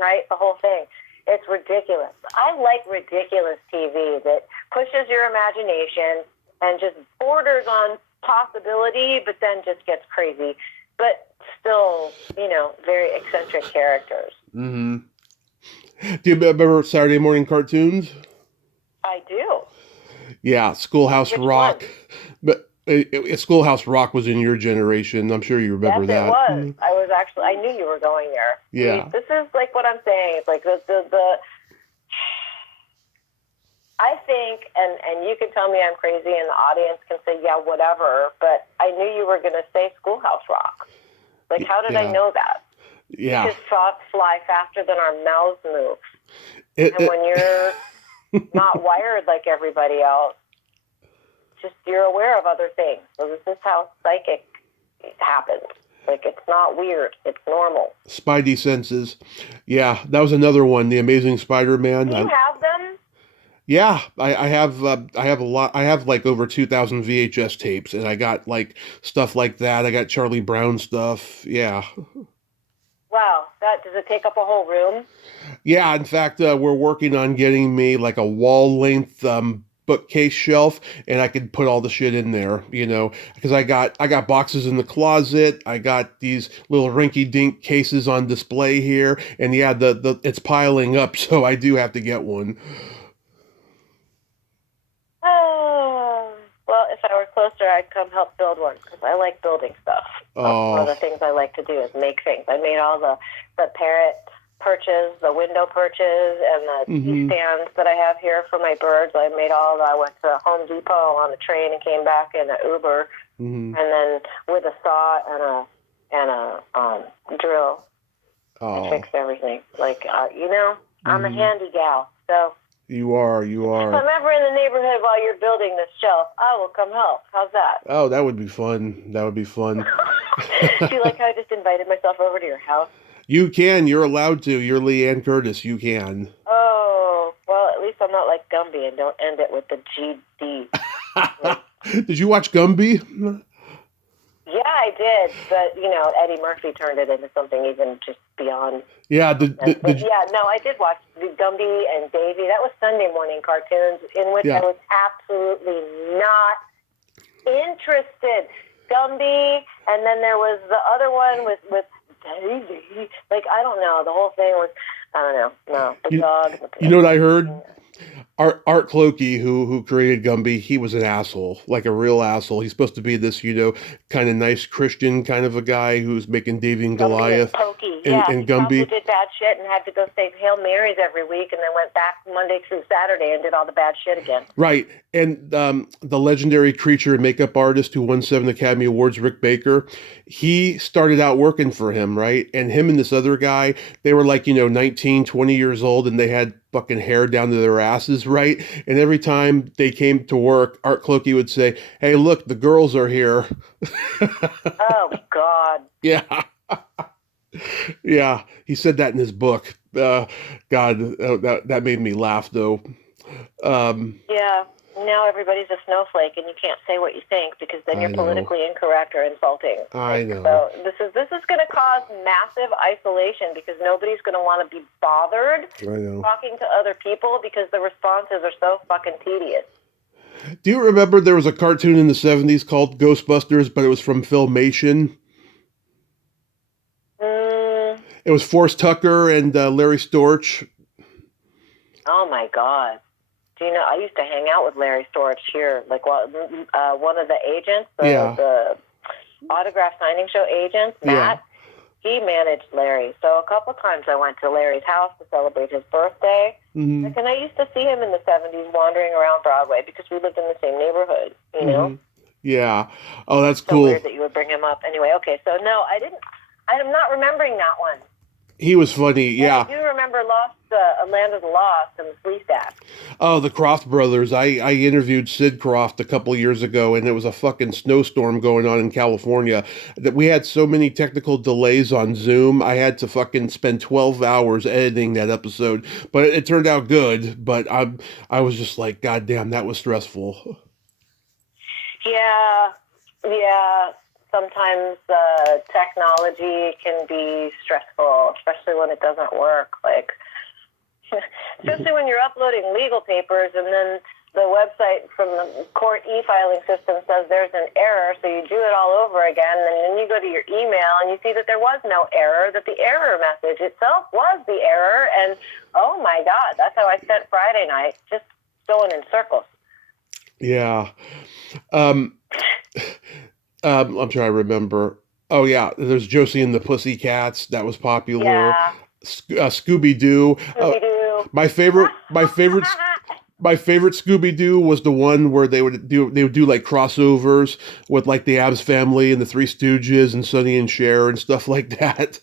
right? The whole thing. It's ridiculous. I like ridiculous TV that pushes your imagination and just borders on possibility, but then just gets crazy. But still, very eccentric characters. Mm-hmm. Do you remember Saturday morning cartoons? I do. Yeah, Schoolhouse Rock. One? But Schoolhouse Rock was in your generation. I'm sure you remember that. Yes, it was. I knew you were going there. Yeah. This is what I'm saying. It's like the I think, and you can tell me I'm crazy, and the audience can say, yeah, whatever, but I knew you were going to say Schoolhouse Rock. How did I know that? Yeah. Because thoughts fly faster than our mouths move. And when you're not wired like everybody else, just you're aware of other things. So this is how psychic happens. It's not weird. It's normal. Spidey senses. Yeah, that was another one, The Amazing Spider-Man. Do you have them? Yeah, I have a lot. I have over 2,000 VHS tapes, and I got stuff like that. I got Charlie Brown stuff. Yeah. Wow, does it take up a whole room? Yeah, in fact, we're working on getting me a wall-length bookcase shelf, and I could put all the shit in there, because I got boxes in the closet. I got these little rinky-dink cases on display here, and yeah, the it's piling up, so I do have to get one. Well, if I were closer, I'd come help build one, because I like building stuff. One of the things I like to do is make things. I made all the parrot perches, the window perches, and the tea stands that I have here for my birds. I made all that. I went to Home Depot on a train and came back in an Uber, and then with a saw and a drill, I fixed everything. I'm a handy gal, so... You are. If I'm ever in the neighborhood while you're building this shelf, I will come help. How's that? Oh, that would be fun. Do you like how I just invited myself over to your house? You can. You're allowed to. You're Liane Curtis. You can. Oh, well, at least I'm not like Gumby and don't end it with the GD. Did you watch Gumby? Yeah, I did, but Eddie Murphy turned it into something even just beyond. Yeah, I did watch Gumby and Davy. That was Sunday morning cartoons in which I was absolutely not interested. Gumby, and then there was the other one with Davy. I don't know. The whole thing was, I don't know. No, the dog. You know what I heard? Art Clokey, who created Gumby, he was an asshole, like a real asshole. He's supposed to be this, kind of nice Christian kind of a guy who's making David and Gumby and Goliath Pokey. and, Yeah, and he probably Gumby. did bad shit and had to go say Hail Marys every week and then went back Monday through Saturday and did all the bad shit again. Right. And the legendary creature and makeup artist who won 7 Academy Awards, Rick Baker, he started out working for him, right? And him and this other guy, they were like, 19, 20 years old, and they had fucking hair down to their asses, right? And every time they came to work, Art Clokey would say, "Hey, look, the girls are here." Oh, God. Yeah. Yeah. He said that in his book. God, that made me laugh, though. Yeah. Now everybody's a snowflake, and you can't say what you think because then you're politically incorrect or insulting. I know. So this is going to cause massive isolation because nobody's going to want to be bothered talking to other people because the responses are so fucking tedious. Do you remember there was a cartoon in the 70s called Ghostbusters, but it was from Filmation? It was Forrest Tucker and Larry Storch. Oh, my God. Do you know, I used to hang out with Larry Storch here, like one of the agents, the autograph signing show agents, Matt, he managed Larry. So a couple times I went to Larry's house to celebrate his birthday. Mm-hmm. And I used to see him in the 70s wandering around Broadway because we lived in the same neighborhood, you know? Yeah. Oh, that's so cool. Weird that you would bring him up. Anyway, okay, so no, I'm not remembering that one. He was funny, yeah. I do remember Land of the Lost and the Flea Stack. Oh, the Croft brothers. I interviewed Sid Croft a couple of years ago, and it was a fucking snowstorm going on in California that we had so many technical delays on Zoom. I had to fucking spend 12 hours editing that episode, but it turned out good. But I was just like, God damn, that was stressful. Yeah. Sometimes technology can be stressful, especially when it doesn't work. Like, especially when you're uploading legal papers and then the website from the court e-filing system says there's an error, so you do it all over again, and then you go to your email and you see that there was no error, that the error message itself was the error, and oh my God, that's how I spent Friday night, just going in circles. Yeah. I'm trying to remember. Oh yeah, there's Josie and the Pussycats. That was popular. Yeah. Scooby-Doo. My favorite Scooby-Doo was the one where they would do like crossovers with like the Addams Family and the Three Stooges and Sonny and Cher and stuff like that.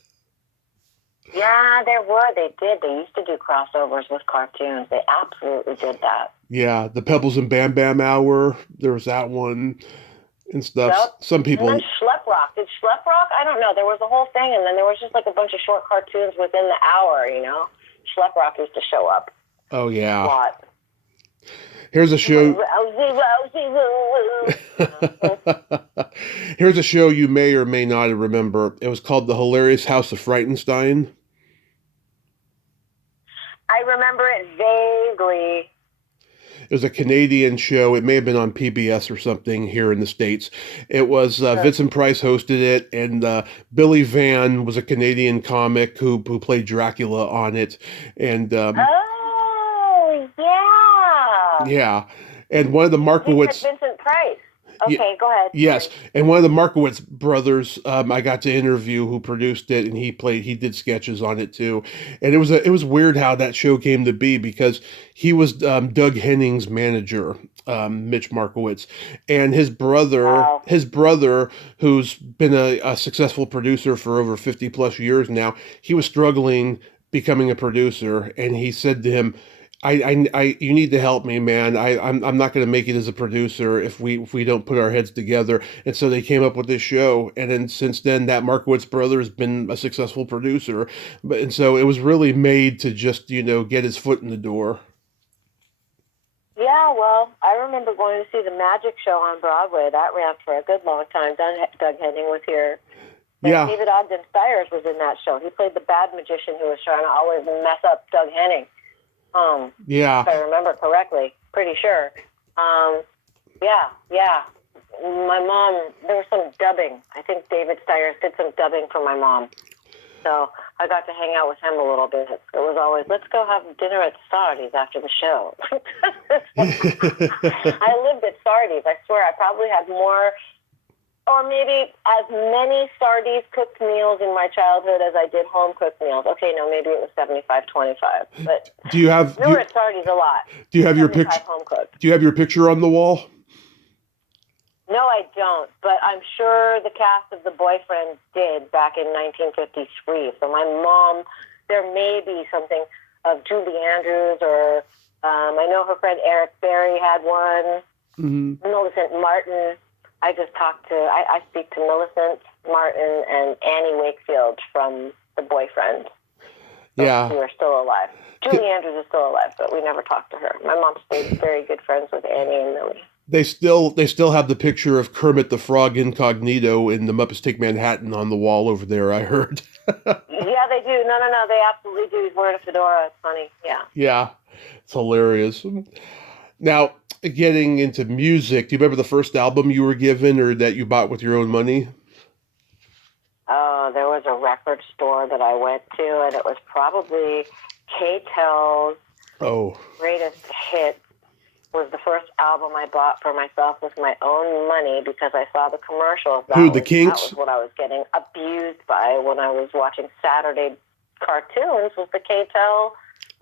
Yeah, there were. They did. They used to do crossovers with cartoons. They absolutely did that. Yeah, the Pebbles and Bam Bam Hour. There was that one. And stuff. Yep. Some people. And then Schlep Rock. Did Schlep Rock? I don't know. There was a whole thing, and then there was just like a bunch of short cartoons within the hour, you know? Schlep Rock used to show up. Oh, yeah. A lot. Here's a show. Here's a show you may or may not remember. It was called The Hilarious House of Frightenstein. I remember it vaguely. It was a Canadian show. It may have been on PBS or something here in the States. It was Vincent Price hosted it, and Billy Van was a Canadian comic who played Dracula on it. And oh, yeah. Yeah. And one of the Markowitz... Vincent Price. Okay, go ahead. Yes, and one of the Markowitz brothers, I got to interview, who produced it, and he did sketches on it too. And it was weird how that show came to be because he was Doug Henning's manager, Mitch Markowitz, and his brother, who's been a successful producer for over 50 plus years now, he was struggling becoming a producer, and he said to him, you need to help me, man. I'm not going to make it as a producer if we don't put our heads together. And so they came up with this show. And then since then, that Markowitz brother has been a successful producer. And so it was really made to just, get his foot in the door. Yeah, well, I remember going to see the Magic Show on Broadway. That ran for a good long time. Doug Henning was here. And yeah. David Ogden Stiers was in that show. He played the bad magician who was trying to always mess up Doug Henning. Yeah. If I remember correctly, pretty sure. Yeah. My mom, there was some dubbing. I think David Stiers did some dubbing for my mom. So I got to hang out with him a little bit. It was always, let's go have dinner at Sardi's after the show. I lived at Sardi's. I swear I probably had more, or maybe as many Sardi's cooked meals in my childhood as I did home cooked meals. Okay, no, maybe it was 75-25. But we were at Sardi's a lot. Do you have your picture? Home cooked. Do you have your picture on the wall? No, I don't, but I'm sure the cast of The Boyfriend did back in 1953. So my mom, there may be something of Julie Andrews, or I know her friend Eric Berry had one. Mm-hmm. Millicent Martin. I speak to Millicent Martin and Annie Wakefield from The Boyfriend. Yeah. Who are still alive. Julie Andrews is still alive, but we never talked to her. My mom stayed very good friends with Annie and Millie. They still have the picture of Kermit the Frog incognito in the Muppets Take Manhattan on the wall over there, I heard. Yeah, they do. No, they absolutely do. He's wearing a fedora. It's funny. Yeah. Yeah, it's hilarious. Now, getting into music, do you remember the first album you were given or that you bought with your own money? There was a record store that I went to, and it was probably K-Tel's Greatest Hits. Was the first album I bought for myself with my own money because I saw the commercials. The Kinks? That was what I was getting abused by when I was watching Saturday cartoons, was the K-Tel.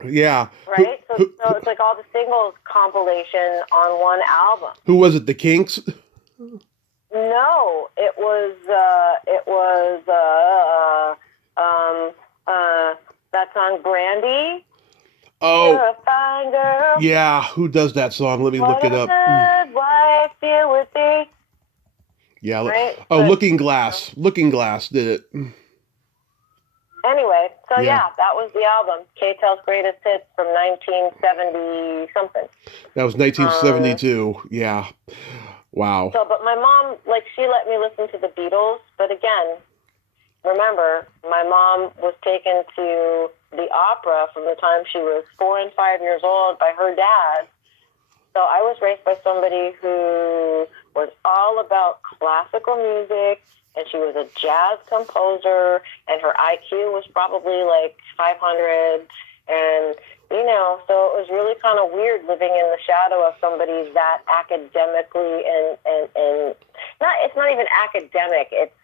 Yeah. Right? So it's like all the singles compilation on one album. Who was it, the Kinks? No, it was that song Brandy. Oh, you're a fine girl. Yeah, who does that song? Let me look it up. Wife deal with me. Yeah. Right? Looking Glass. Looking Glass did it. Anyway, so yeah, that was the album. K-Tel's Greatest Hits from 1970 something. That was 1972. Yeah. Wow. So, but my mom, she let me listen to the Beatles, but again, remember, my mom was taken to the opera from the time she was 4 and 5 years old by her dad. So I was raised by somebody who was all about classical music, and she was a jazz composer, and her IQ was probably 500, and so it was really kind of weird living in the shadow of somebody that academically and it's not even academic, it's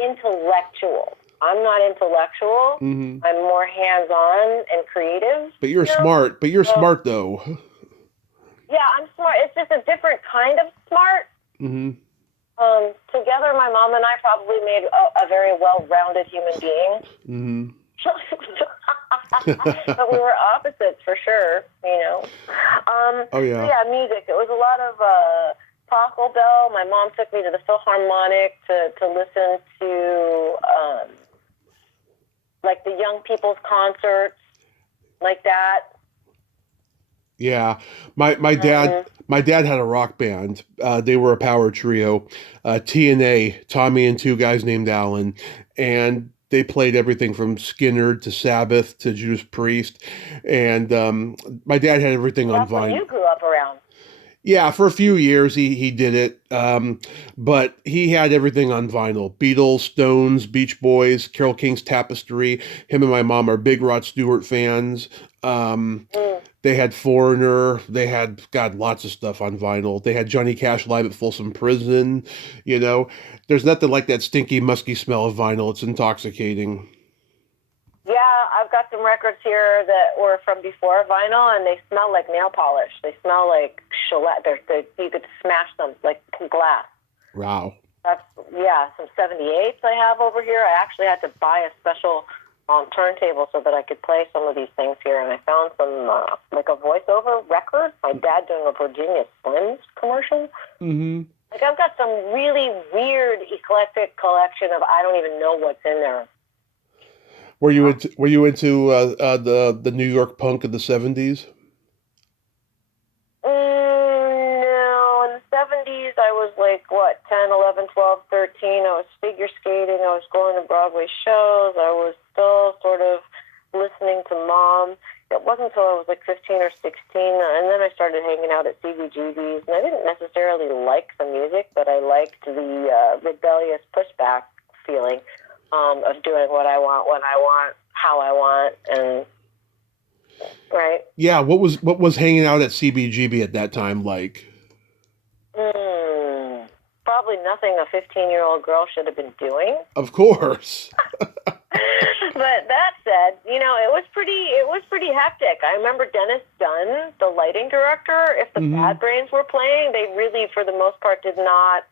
intellectual. I'm not intellectual. Mm-hmm. I'm more hands-on and creative. But you're smart. But you're smart, though. Yeah, I'm smart. It's just a different kind of smart. Mm-hmm. Together, my mom and I probably made a very well-rounded human being. Mm-hmm. But we were opposites for sure, Oh, yeah. So yeah, music. It was a lot of Taco Bell. My mom took me to the Philharmonic to listen to the young people's concerts, like that. Yeah, my dad had a rock band. They were a power trio, TNA, Tommy and two guys named Alan, and they played everything from Skinner to Sabbath to Judas Priest, and my dad had everything on vinyl. That's what you grew up around. Yeah, for a few years he did it, but he had everything on vinyl. Beatles, Stones, Beach Boys, Carole King's Tapestry. Him and my mom are big Rod Stewart fans. They had Foreigner. They had, lots of stuff on vinyl. They had Johnny Cash live at Folsom Prison. There's nothing like that stinky, musky smell of vinyl. It's intoxicating. Yeah, I've got some records here that were from before vinyl, and they smell like nail polish. They smell like shellac. You could smash them like glass. Wow. That's, some 78s I have over here. I actually had to buy a special turntable so that I could play some of these things here, and I found some, a voiceover record. My dad doing a Virginia Slims commercial. Mm-hmm. I've got some really weird, eclectic collection of I don't even know what's in there. Were you into the New York punk of the 70s? No, in the 70s I was 10, 11, 12, 13. I was figure skating. I was going to Broadway shows. I was still sort of listening to Mom. It wasn't until I was 15 or 16, and then I started hanging out at CBGBs, and I didn't necessarily like the music, but I liked the rebellious pushback feeling. of doing what I want, when I want, how I want, and right. Yeah, what was hanging out at CBGB at that time like? Probably nothing a 15-year-old girl should have been doing. Of course. But that said, it was pretty hectic. I remember Dennis Dunn, the lighting director, if the Bad Brains were playing, they really, for the most part, did not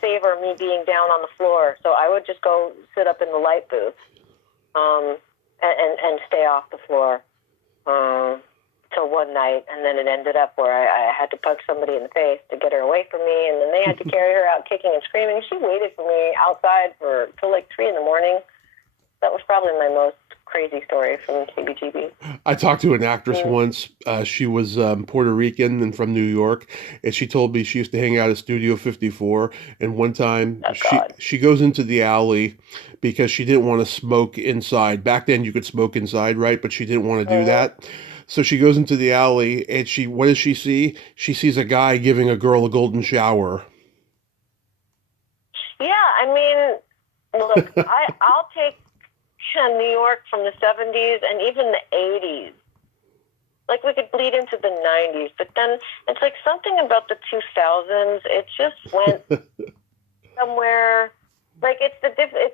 favor me being down on the floor. So I would just go sit up in the light booth and stay off the floor till one night. And then it ended up where I had to punch somebody in the face to get her away from me. And then they had to carry her out kicking and screaming. She waited for me outside till like 3 a.m. That was probably my most crazy story from CBGB. I talked to an actress once. She was Puerto Rican and from New York, and she told me she used to hang out at Studio 54. And one time she goes into the alley because she didn't want to smoke inside. Back then you could smoke inside, right? But she didn't want to do that. So she goes into the alley, and what does she see? She sees a guy giving a girl a golden shower. Yeah, I mean, look, I'll take New York from the 70s and even the 80s. Like, we could bleed into the 90s, but then it's like something about the 2000s, it just went somewhere. Like, it's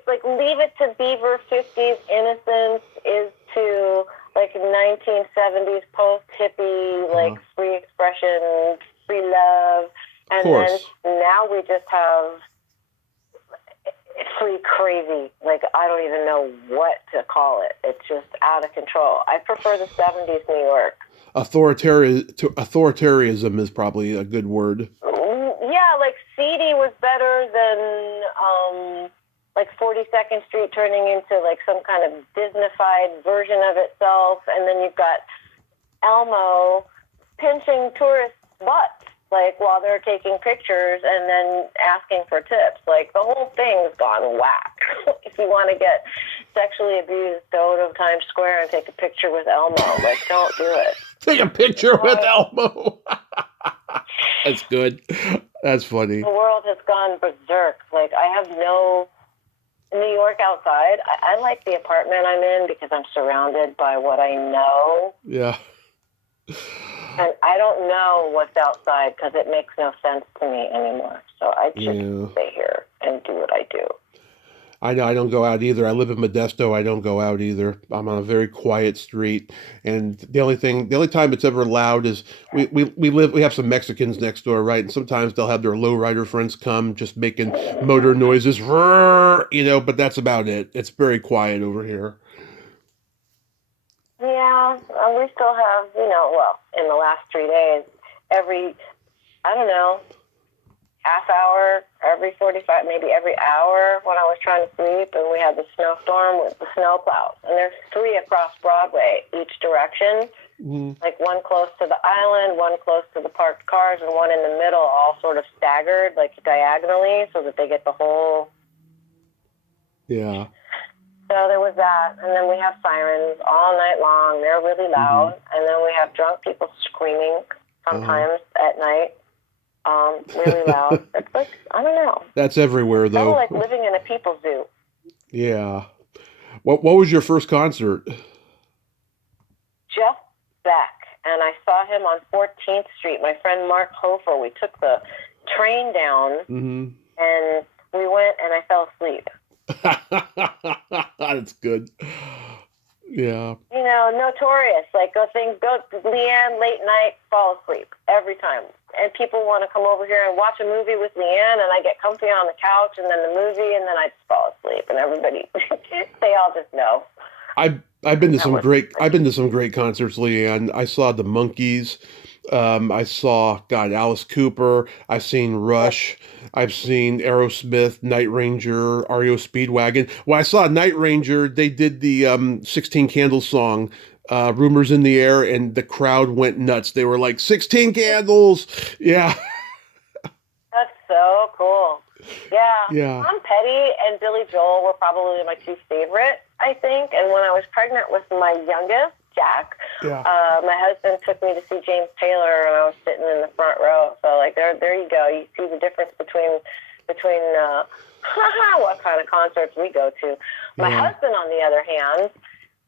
like Leave It to Beaver 50s innocence is to like 1970s post-hippie, like free expression, free love, and then now we just have free crazy. Like, I don't even know what to call it. It's just out of control. I prefer the 70s New York. Authoritarianism is probably a good word. Yeah, like seedy was better than like 42nd Street turning into like some kind of Disneyfied version of itself. And then you've got Elmo pinching tourists' butts, like, while they're taking pictures and then asking for tips. Like, the whole thing's gone whack. If you want to get sexually abused, go to Times Square and take a picture with Elmo. Like, don't do it. Take a picture with Elmo. That's good. That's funny. The world has gone berserk. Like, I have no New York outside. I like the apartment I'm in because I'm surrounded by what I know. Yeah. And I don't know what's outside because it makes no sense to me anymore. So I just stay here and do what I do. I know I don't go out either. I live in Modesto. I don't go out either. I'm on a very quiet street, and the only time it's ever loud is we have some Mexicans next door, right? And sometimes they'll have their lowrider friends come, just making motor noises, but that's about it. It's very quiet over here. Yeah, we still have, in the last 3 days, half hour, every 45, maybe every hour when I was trying to sleep, and we had the snowstorm with the snow plows. And there's 3 across Broadway, each direction, like one close to the island, one close to the parked cars, and one in the middle, all sort of staggered, like diagonally, so that they get the whole... Yeah. So there was that, and then we have sirens all night long. They're really loud, and then we have drunk people screaming sometimes at night, really loud. It's like, I don't know. That's everywhere, though. It's kind of like living in a people zoo. Yeah. What was your first concert? Jeff Beck, and I saw him on 14th Street. My friend Mark Hofer, we took the train down, and we went, and I fell asleep. That's good. Yeah. Notorious. Like, Liane, late night, fall asleep every time. And people want to come over here and watch a movie with Liane, and I get comfy on the couch, and then the movie, and then I just fall asleep. And everybody, they all just know. I've been to some great concerts, Liane. I saw the Monkees. I saw Alice Cooper. I've seen Rush. I've seen Aerosmith, Night Ranger, REO Speedwagon. Well, I saw Night Ranger. They did the 16 Candles song, Rumors in the Air, and the crowd went nuts. They were like, 16 candles! Yeah. That's so cool. Yeah. Tom Petty and Billy Joel were probably my 2 favorite, I think. And when I was pregnant with my youngest, Jack, my husband took me to see James Taylor, and I was sitting in the front row. So, like, there you go. You see the difference between between what kind of concerts we go to. My husband, on the other hand,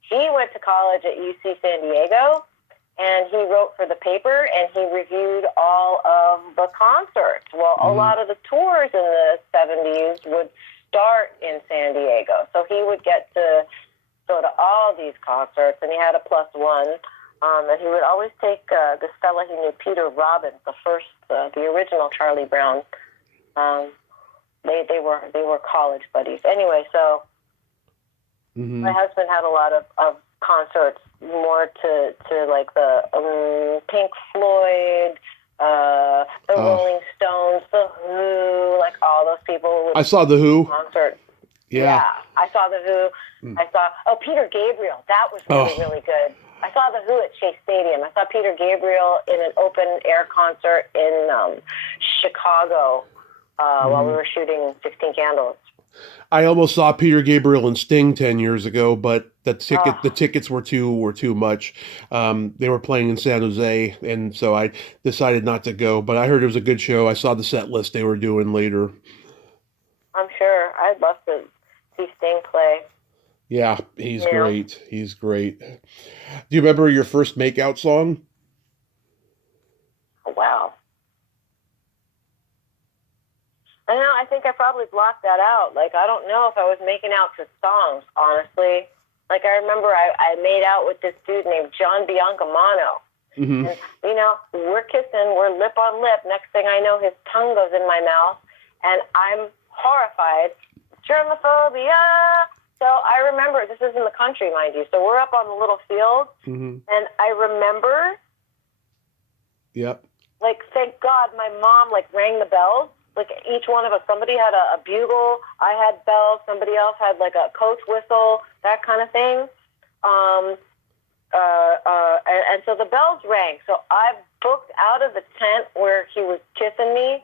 he went to college at UC San Diego, and he wrote for the paper, and he reviewed all of the concerts. Well, a lot of the tours in the 70s would start in San Diego, so he would get to go to all these concerts, and he had a +1. And he would always take this fella he knew, Peter Robbins, the original Charlie Brown. They were college buddies. Anyway, so my husband had a lot of concerts, more to like the Pink Floyd, the Rolling Stones, the Who, like all those people. I saw the Who concert. Yeah, I saw the Who. I saw Peter Gabriel. That was really good. I saw the Who at Chase Stadium. I saw Peter Gabriel in an open air concert in Chicago while we were shooting 16 Candles. I almost saw Peter Gabriel and Sting 10 years ago, but the tickets were too much. They were playing in San Jose, and so I decided not to go. But I heard it was a good show. I saw the set list they were doing later. I'm sure. I'd love to see Sting play. Yeah, he's great. He's great. Do you remember your first makeout song? Oh, wow. I think I probably blocked that out. Like, I don't know if I was making out to songs, honestly. Like, I remember I made out with this dude named John Biancamano. And, we're kissing, we're lip on lip. Next thing I know, his tongue goes in my mouth, and I'm horrified. Germophobia! So I remember, this is in the country, mind you, so we're up on the little field, and I remember, like, thank God my mom, like, rang the bells. Like, each one of us, somebody had a bugle, I had bells, somebody else had, like, a coach whistle, that kind of thing. And so the bells rang. So I booked out of the tent where he was kissing me,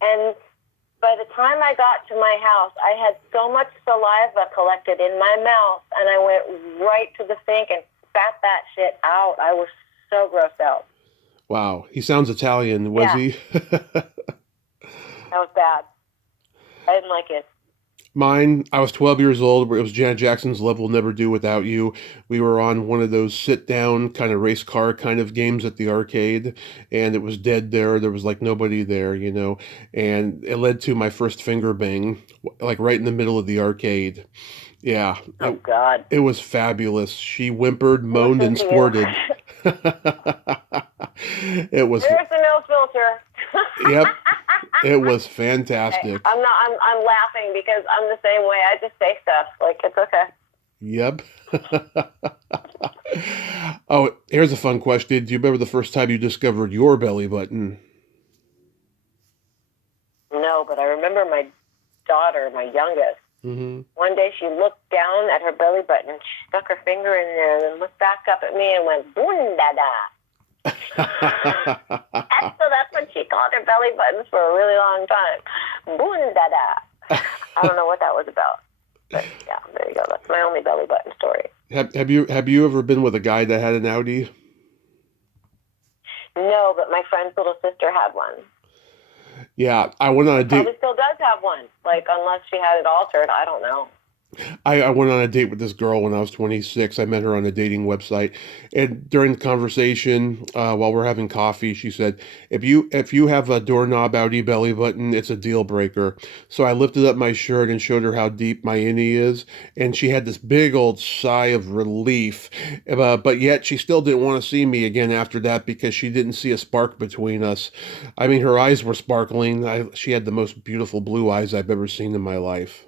and by the time I got to my house, I had so much saliva collected in my mouth, and I went right to the sink and spat that shit out. I was so grossed out. Wow. He sounds Italian, was he? That was bad. I didn't like it. Mine, I was 12 years old. It was Janet Jackson's Love Will Never Do Without You. We were on one of those sit-down kind of race car kind of games at the arcade, and it was dead there. There was like nobody there, and it led to my first finger bang, like right in the middle of the arcade. Yeah. Oh, God. It was fabulous. She whimpered, moaned, and squirted. It was. There's the no filter. Yep. It was fantastic. I'm laughing because I'm the same way. I just say stuff. Like, it's okay. Yep. Oh, here's a fun question. Do you remember the first time you discovered your belly button? No, but I remember my daughter, my youngest. One day she looked down at her belly button and she stuck her finger in there and then looked back up at me and went, boon-da-da. So that's what she called her belly buttons for a really long time. Boon-da-da. I don't know what that was about. But yeah, there you go. That's my only belly button story. Have you ever been with a guy that had an Audi? No, but my friend's little sister had one. Yeah, I went on a date. Probably still does have one. Like, unless she had it altered, I don't know. I went on a date with this girl when I was 26. I met her on a dating website, and during the conversation, while we're having coffee, she said, "If you have a doorknob Audi belly button, it's a deal breaker." So I lifted up my shirt and showed her how deep my innie is, and she had this big old sigh of relief, but yet she still didn't want to see me again after that because she didn't see a spark between us. I mean, her eyes were sparkling. She had the most beautiful blue eyes I've ever seen in my life.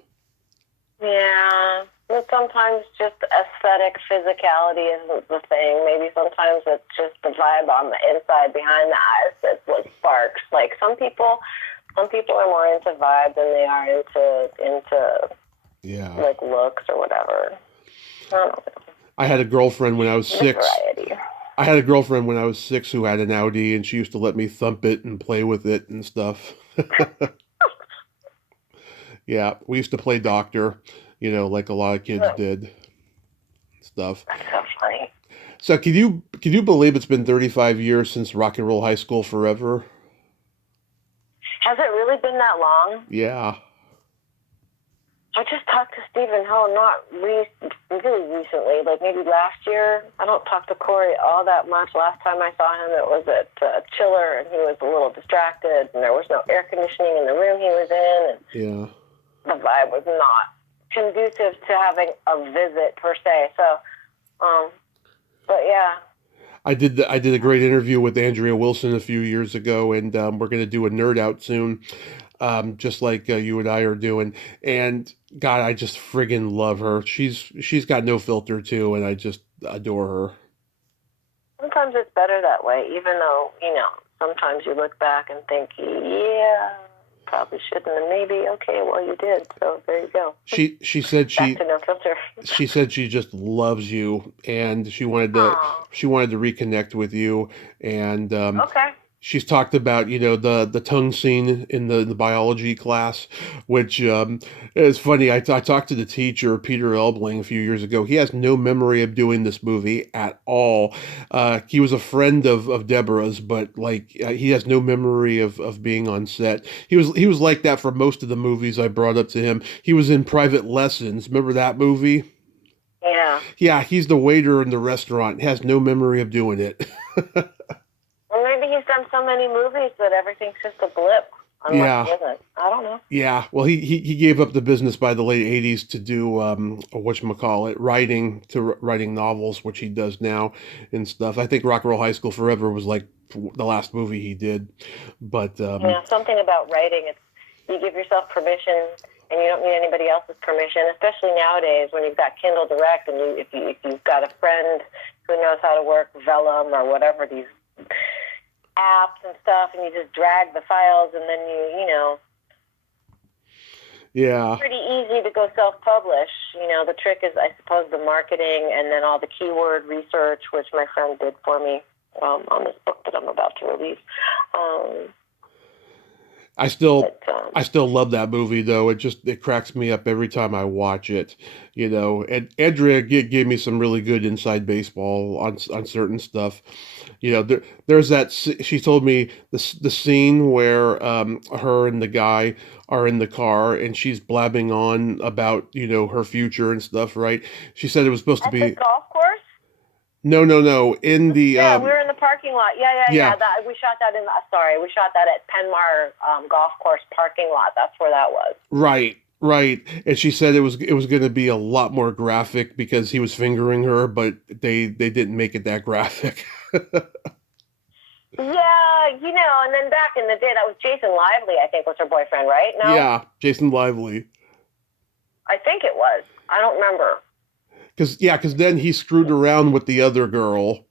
Yeah, but sometimes just aesthetic physicality isn't the thing. Maybe sometimes it's just the vibe on the inside behind the eyes that's what sparks. Like some people are more into vibe than they are into like looks or whatever. I don't know. I had a girlfriend when I was 6. Variety. I had a girlfriend when I was 6 who had an Audi, and she used to let me thump it and play with it and stuff. Yeah, we used to play doctor, like a lot of kids did. Stuff. That's so funny. So can you believe it's been 35 years since Rock and Roll High School Forever? Has it really been that long? Yeah. I just talked to Stephen Ho not really recently, like maybe last year. I don't talk to Corey all that much. Last time I saw him, it was at Chiller, and he was a little distracted, and there was no air conditioning in the room he was in, and the vibe was not conducive to having a visit per se. So, but yeah. I did a great interview with Andrea Wilson a few years ago, and we're going to do a nerd out soon, just like you and I are doing. And God, I just friggin' love her. She's got no filter too, and I just adore her. Sometimes it's better that way, even though, sometimes you look back and think, yeah, probably shouldn't, and maybe, okay, well, you did, so there you go. She said back to no filter. She said she just loves you, and she wanted to reconnect with you, and okay. She's talked about, the tongue scene in the biology class, which is funny. I talked to the teacher, Peter Elbling, a few years ago. He has no memory of doing this movie at all. He was a friend of Deborah's, but he has no memory of being on set. He was like that for most of the movies I brought up to him. He was in Private Lessons. Remember that movie? Yeah. Yeah, he's the waiter in the restaurant. Has no memory of doing it. Well, maybe he's done so many movies that everyththing's just a blip. Yeah. I don't know. Yeah. Well, he gave up the business by the late 80s to do writing novels, which he does now and stuff. I think Rock and Roll High School Forever was like the last movie he did. But something about writing, you give yourself permission and you don't need anybody else's permission, especially nowadays when you've got Kindle Direct and if you've got a friend who knows how to work Vellum or whatever these apps and stuff, and you just drag the files, and then yeah, it's pretty easy to go self-publish. The trick is, I suppose, the marketing and then all the keyword research, which my friend did for me on this book that I'm about to release. I still love that movie though. It cracks me up every time I watch it, And Andrea gave me some really good inside baseball on certain stuff. There's that. She told me the scene where her and the guy are in the car and she's blabbing on about her future and stuff. Right? She said it was supposed to be the golf course. No. In the we were in the parking lot. Yeah. We shot that at Penmar Golf Course parking lot. That's where that was. Right. And she said it was going to be a lot more graphic because he was fingering her, but they didn't make it that graphic. Yeah, and then back in the day, that was Jason Lively, I think, was her boyfriend, right? No? Yeah, Jason Lively. I think it was. I don't remember. Because then he screwed around with the other girl.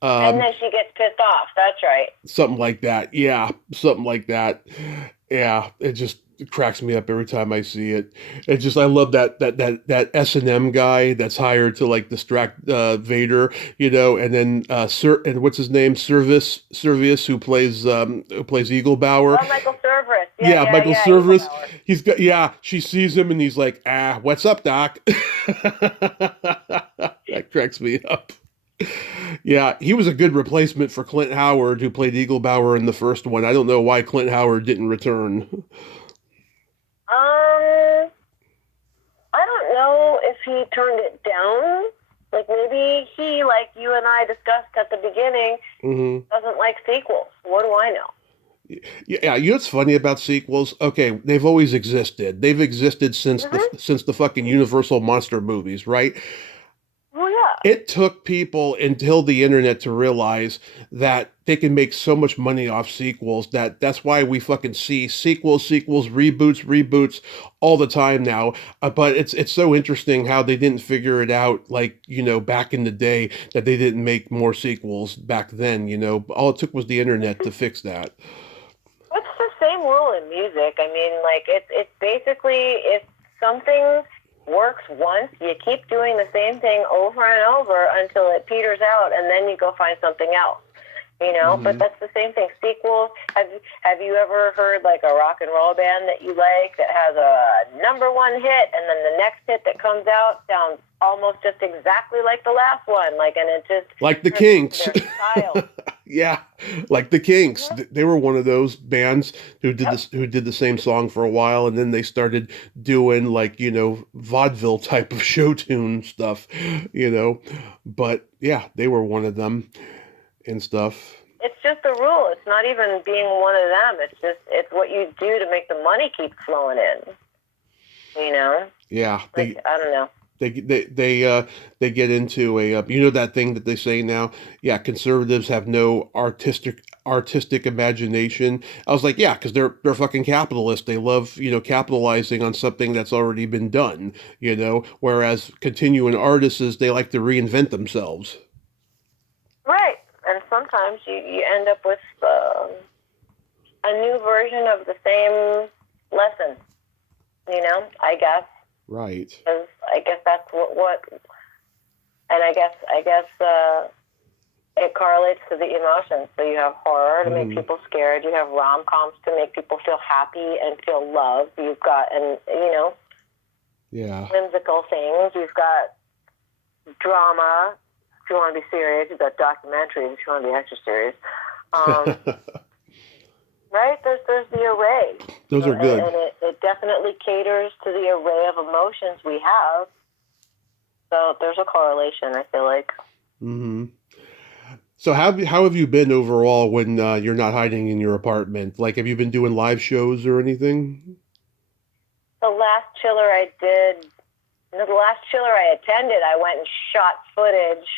And then she gets pissed off. That's right. Something like that. Yeah, something like that. Yeah, it just cracks me up every time I see it. I love that S&M guy that's hired to distract Vader, and then and what's his name, Servius, who plays Eagle Bauer. Oh, Michael Cerveris. Yeah, Michael Cerveris. He's got she sees him and he's like, what's up, Doc? That cracks me up. Yeah, he was a good replacement for Clint Howard, who played Eagle Bauer in the first one. I don't know why Clint Howard didn't return. I don't know if he turned it down. Maybe he, like you and I discussed at the beginning, doesn't like sequels. What do I know? Yeah, what's funny about sequels? Okay, they've always existed. They've existed since the fucking Universal monster movies, right? Well, yeah. It took people until the internet to realize that they can make so much money off sequels that's why we fucking see sequels, reboots all the time now. But it's so interesting how they didn't figure it out, back in the day, that they didn't make more sequels back then. All it took was the internet to fix that. It's the same rule in music. I mean, it's basically, if something works once, you keep doing the same thing over and over until it peters out, and then you go find something else. But that's the same thing. Sequels. Have you ever heard a rock and roll band that you like that has a number one hit, and then the next hit that comes out sounds almost just exactly like the last one, and it just like the Kinks. Their style. Yeah, like the Kinks. They were one of those bands who did Yep. this, who did the same song for a while, and then they started doing like, vaudeville type of show tune stuff, you know. But yeah, they were one of them and stuff. It's just a rule. It's not even being one of them. It's what you do to make the money keep flowing in. You know? Yeah, Like, I don't know. they get into a that thing that they say now. Yeah, conservatives have no artistic imagination. I was like, yeah, because they're fucking capitalists. They love capitalizing on something that's already been done. Whereas continuing artists, they like to reinvent themselves. Right. And sometimes you end up with a new version of the same lesson. I guess. Right. I guess that's what and I guess it correlates to the emotions. So you have horror to make people scared. You have rom-coms to make people feel happy and feel loved. You've got, yeah, whimsical things. You've got drama if you want to be serious. You've got documentaries if you want to be extra serious. Right? There's the array. Those are good. And it definitely caters to the array of emotions we have. So there's a correlation, I feel like. Mm-hmm. So how have you been overall when you're not hiding in your apartment? Like, have you been doing live shows or anything? The last chiller I attended, I went and shot footage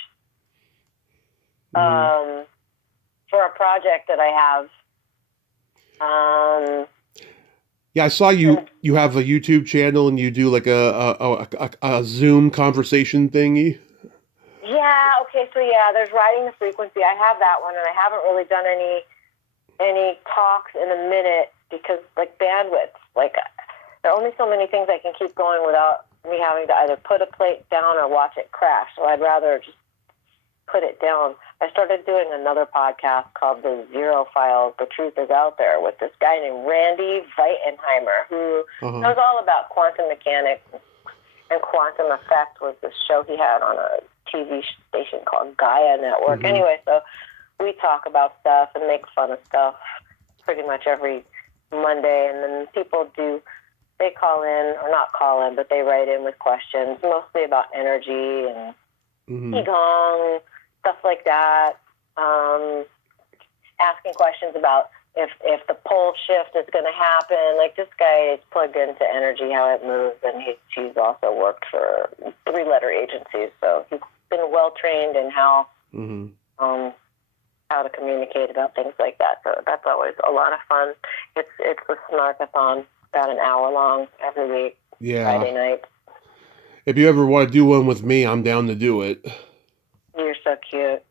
for a project that I have. Yeah, I saw you have a YouTube channel and you do like a Zoom conversation thingy. Yeah, okay, so yeah, there's Riding the Frequency. I have that one, and I haven't really done any talks in a minute because, like, bandwidth. Like, there are only so many things I can keep going without me having to either put a plate down or watch it crash. So I'd rather just put it down. I started doing another podcast called The Zero Files, The Truth Is Out There, with this guy named Randy Weitenheimer, who knows all about quantum mechanics and quantum effect. Was this show he had on a TV station called Gaia Network. Anyway, so we talk about stuff and make fun of stuff pretty much every Monday, and then people they call in, or not call in, but they write in with questions, mostly about energy and qigong, stuff like that. Asking questions about if the pole shift is going to happen. Like, this guy is plugged into energy, how it moves, and he's also worked for 3-letter agencies, so he's been well trained in how to communicate about things like that. So that's always a lot of fun. It's a Snarkathon, about an hour long every week, Friday night. If you ever want to do one with me, I'm down to do it. You're so cute.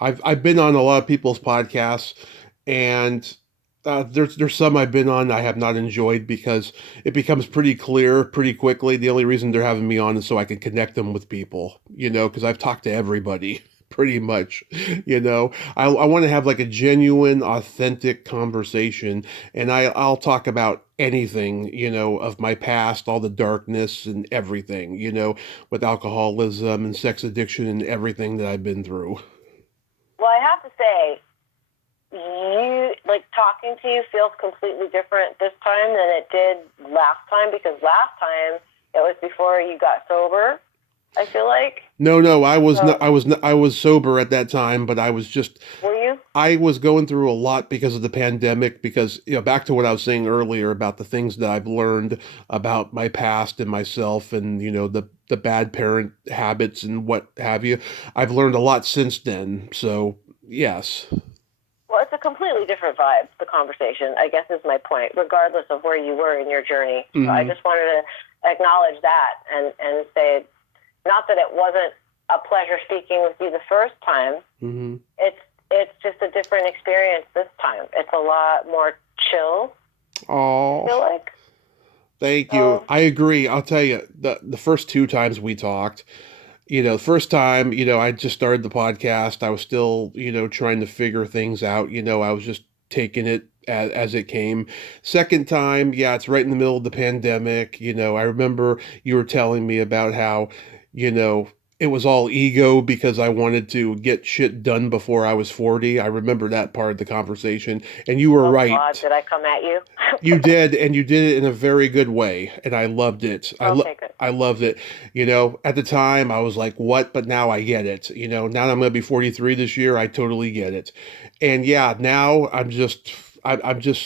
I've been on a lot of people's podcasts, and there's some I've been on I have not enjoyed because it becomes pretty clear pretty quickly. The only reason they're having me on is so I can connect them with people, because I've talked to everybody pretty much, I want to have like a genuine, authentic conversation, and I'll talk about anything, of my past, all the darkness and everything, with alcoholism and sex addiction and everything that I've been through. Well, I have to say, talking to you feels completely different this time than it did last time, because last time it was before you got sober, I feel like. No, I was sober at that time, but I was just. Were you? I was going through a lot because of the pandemic, because, back to what I was saying earlier about the things that I've learned about my past and myself and, the bad parent habits and what have you. I've learned a lot since then. So, yes. Well, it's a completely different vibe, the conversation, I guess is my point, regardless of where you were in your journey. So I just wanted to acknowledge that and say, not that it wasn't a pleasure speaking with you the first time. It's just a different experience this time. It's a lot more chill. Oh, I feel like. Thank you. I agree. I'll tell you, the first 2 times we talked, the first time, I just started the podcast. I was still, trying to figure things out. I was just taking it as it came. Second time, yeah, it's right in the middle of the pandemic. I remember you were telling me about how, it was all ego because I wanted to get shit done before I was 40. I remember that part of the conversation. And you were Oh, right. God, did I come at you? You did, and you did it in a very good way, and I loved it. Okay, good. I loved it. At the time I was like, "What?" But now I get it. Now that I'm going to be 43 this year, I totally get it. And yeah, now I'm just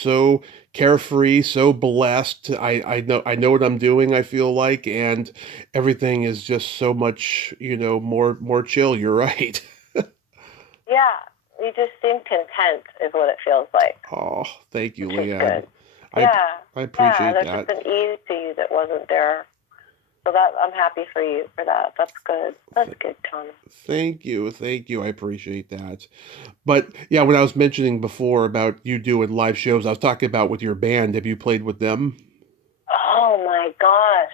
so carefree, so blessed. I know what I'm doing, I feel like, and everything is just so much, more chill. You're right. Yeah, you just seem content, is what it feels like. Oh, thank you, Which is Liane. good. I Yeah, I yeah. appreciate There's that. just an ease to you that wasn't there. So that I'm happy for you for that. That's good. That's good, Tom. Thank you. Thank you. I appreciate that. But yeah, when I was mentioning before about you doing live shows, I was talking about with your band. Have you played with them? Oh my gosh,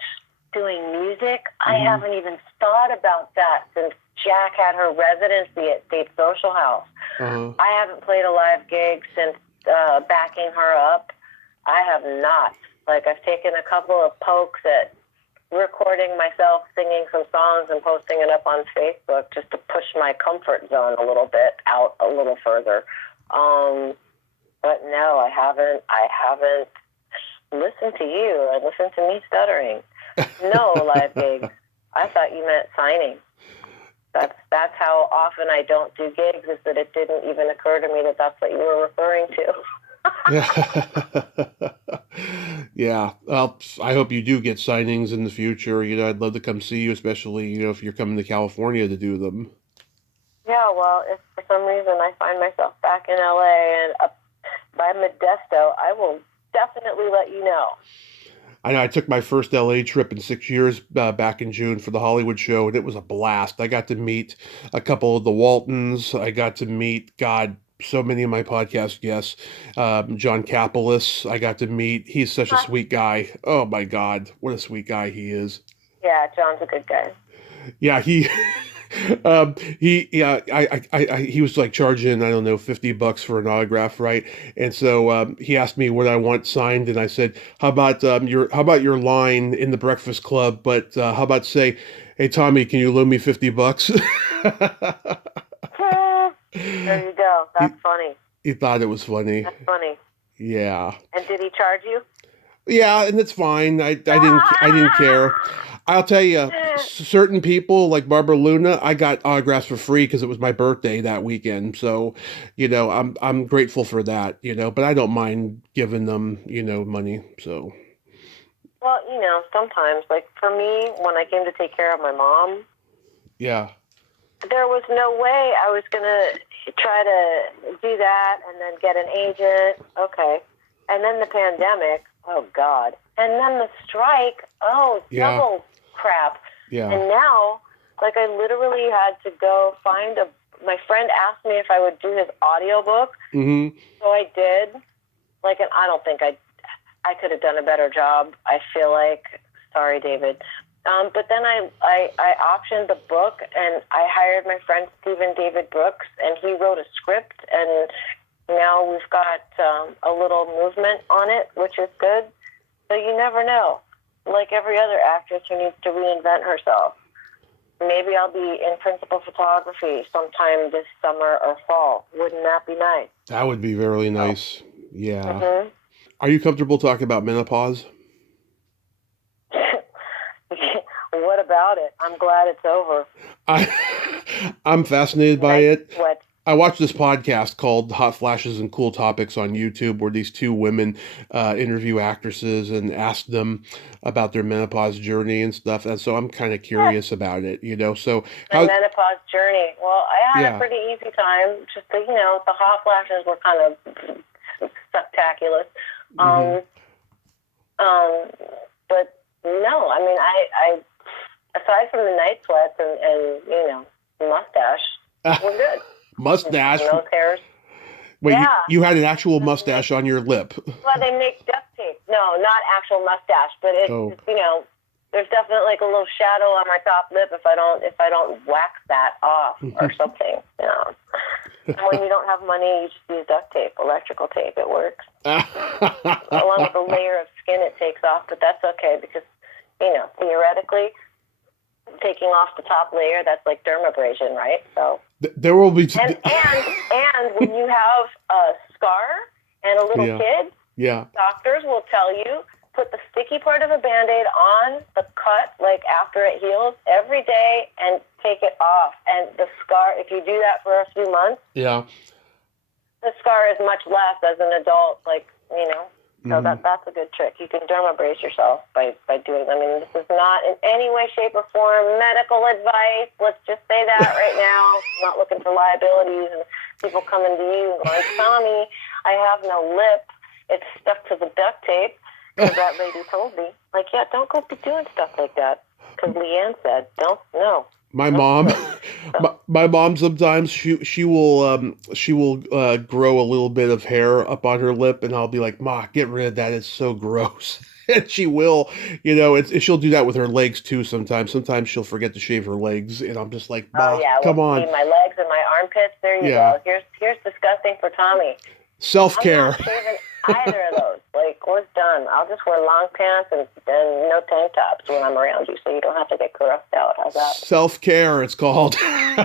doing music? I Hmm. haven't even thought about that since Jack had her residency at State Social House. Uh-huh. I haven't played a live gig since backing her up. I have not. Like, I've taken a couple of pokes at recording myself singing some songs and posting it up on Facebook just to push my comfort zone a little bit out a little further. But no, I haven't. I haven't listened to you or listened to me stuttering. No live gigs. I thought you meant signing. That's how often I don't do gigs, is that it didn't even occur to me that that's what you were referring to. Yeah. Yeah. Well, I hope you do get signings in the future. I'd love to come see you, especially, if you're coming to California to do them. Yeah, well, if for some reason I find myself back in LA and up by Modesto, I will definitely let you know. I know I took my first LA trip in 6 years back in June for the Hollywood show, and it was a blast. I got to meet a couple of the Waltons. I got to meet, God, so many of my podcast guests. John Kapelis, I got to meet. He's such a Huh? sweet guy. Oh my God, what a sweet guy he is. Yeah, John's a good guy. Yeah, he was like charging, I don't know, $50 for an autograph, right? And so he asked me what I want signed, and I said, how about your line in the Breakfast Club? But how about say, hey Tommy, can you loan me $50? There you go. he, That's funny. he thought it was funny. That's funny. Yeah. And did he charge you? Yeah, and it's fine. I didn't care. I'll tell you, certain people like Barbara Luna, I got autographs for free because it was my birthday that weekend. So, I'm grateful for that. But I don't mind giving them, money. So, Well, sometimes, like for me, when I came to take care of my mom, yeah, there was no way I was going to try to do that and then get an agent. Okay. And then the pandemic. Oh, God. And then the strike. Oh, yeah, double crap. yeah. And now, like, I literally had to go find my friend asked me if I would do his audiobook. Mm-hmm. So I did. Like, and I don't think I could have done a better job. I feel like, sorry, David. But then I optioned the book, and I hired my friend Stephen David Brooks, and he wrote a script, and now we've got a little movement on it, which is good. So you never know. Like every other actress who needs to reinvent herself. Maybe I'll be in principal photography sometime this summer or fall. Wouldn't that be nice? That would be really nice. Yeah. Mm-hmm. Are you comfortable talking about menopause? What about it? I'm glad it's over. I'm fascinated by it. Sweat. I watched this podcast called Hot Flashes and Cool Topics on YouTube where these two women interview actresses and ask them about their menopause journey and stuff. And so I'm kind of curious about it, So My menopause journey. Well, I had Yeah. a pretty easy time. Just the hot flashes were kind of spectacular. But no, I mean, I aside from the night sweats and mustache, we're good. Mustache? Nose hairs. Wait, Yeah. you had an actual mustache on your lip. Well, they make duct tape. No, not actual mustache, but it's Oh. just, there's definitely like a little shadow on my top lip if I don't wax that off or something. And when you don't have money, you just use duct tape, electrical tape. It works. Along with the layer of skin it takes off, but that's okay because, theoretically, take taking off the top layer, that's like dermabrasion, right? So there will be and when you have a scar and a little kid, doctors will tell you put the sticky part of a Band-Aid on the cut, like after it heals, every day, and take it off. And the scar, if you do that for a few months, the scar is much less as an adult, like, you know. So that's a good trick. You can dermabrase yourself by doing. I mean, this is not in any way, shape, or form medical advice. Let's just say that right now. I'm not looking for liabilities and people coming to you and going, Tommy, I have no lip. It's stuck to the duct tape because that lady told me. Like, yeah, don't go be doing stuff like that because Liane said, no. My mom sometimes she will grow a little bit of hair up on her lip, and I'll be like, Ma, get rid of that. It's so gross. And she will, you know, she'll do that with her legs too sometimes. Sometimes she'll forget to shave her legs, and I'm just like, Ma, come on. See, my legs and my armpits, there you go. Here's disgusting for Tommy. Self-care. I'm not shaving either of those. Like, we're done. I'll just wear long pants and no tank tops when I'm around you, so you don't have to get grossed out. How's that? Self-care, it's called. Well,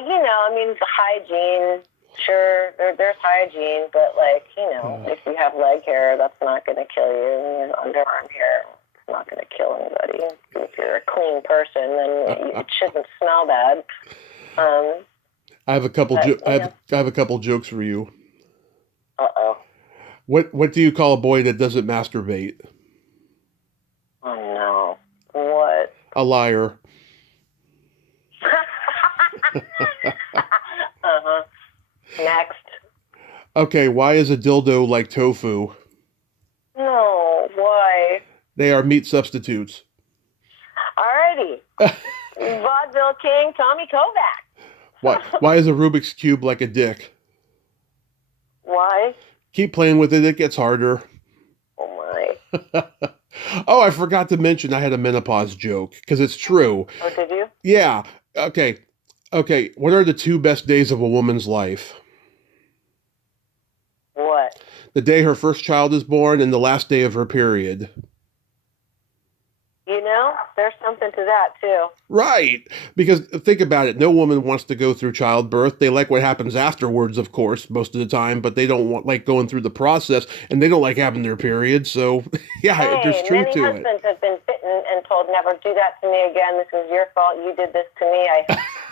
you know, I mean, the hygiene, sure, there's hygiene, but, like, you know, if you have leg hair, that's not going to kill you. And underarm hair, it's not going to kill anybody. If you're a clean person, then it shouldn't smell bad. I have a couple. I have a couple jokes for you. Uh-oh. What do you call a boy that doesn't masturbate? Oh no! What? A liar. Next. Okay, why is a dildo like tofu? No, why? They are meat substitutes. Alrighty. Vaudeville King Tommy Kovac. Why is a Rubik's Cube like a dick? Why? Keep playing with it, it gets harder. Oh my. Oh, I forgot to mention I had a menopause joke, because it's true. Oh, did you? Yeah. Okay. What are the 2 best days of a woman's life? What? The day her first child is born and the last day of her period. You know, there's something to that, too. Right. Because think about it. No woman wants to go through childbirth. They like what happens afterwards, of course, most of the time, but they don't like going through the process, and they don't like having their period. So, yeah, there's truth to it. Many husbands have been bitten and told, never do that to me again. This is your fault. You did this to me. I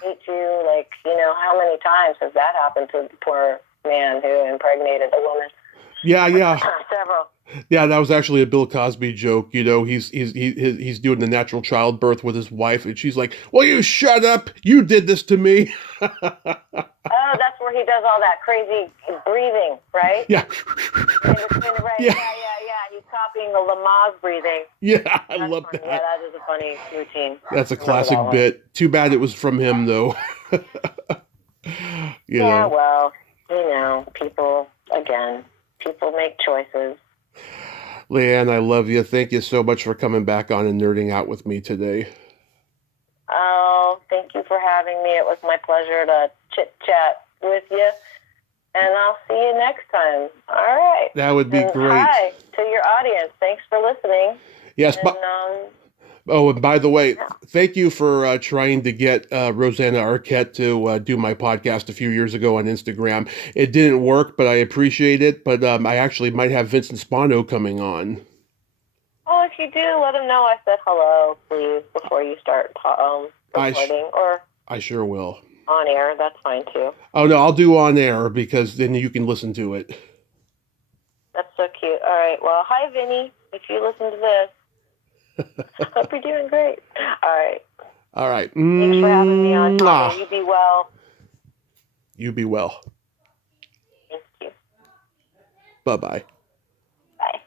hate you. Like, you know, how many times has that happened to the poor man who impregnated a woman? Yeah. Several. Yeah, that was actually a Bill Cosby joke. You know, he's doing the natural childbirth with his wife, and she's like, "Well, you shut up! You did this to me." Oh, that's where he does all that crazy breathing, right? Yeah. Right. Yeah. He's copying the Lamaze breathing. Yeah, I love funny. that. Yeah, that is a funny routine. That's a classic bit. Too bad it was from him, though. You know. Well, you know, people make choices. Liane, I love you. Thank you so much for coming back on and nerding out with me today. Oh, thank you for having me. It was my pleasure to chit-chat with you. And I'll see you next time. All right. That would be great. Hi to your audience. Thanks for listening. Yes, and, and by the way, thank you for trying to get Rosanna Arquette to do my podcast a few years ago on Instagram. It didn't work, but I appreciate it. But I actually might have Vincent Spano coming on. Oh, if you do, let him know I said hello, please, before you start recording. I sure will. On air, that's fine too. Oh, no, I'll do on air because then you can listen to it. That's so cute. All right. Well, hi, Vinny, if you listen to this. Hope you're doing great. All right. Thanks for having me on. You be well. You be well. Thank you. Bye-bye. Bye.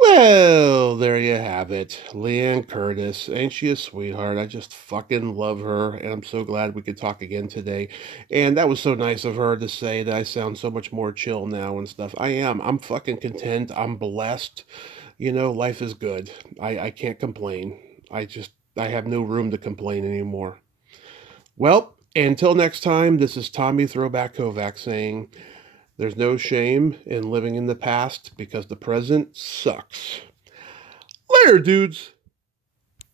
Well, there you have it. Liane Curtis. Ain't she a sweetheart? I just fucking love her, and I'm so glad we could talk again today. And that was so nice of her to say that I sound so much more chill now and stuff. I am. I'm fucking content. I'm blessed. You know, life is good. I can't complain. I have no room to complain anymore. Well, until next time, this is Tommy Throwback Kovac saying, there's no shame in living in the past because the present sucks. Later, dudes.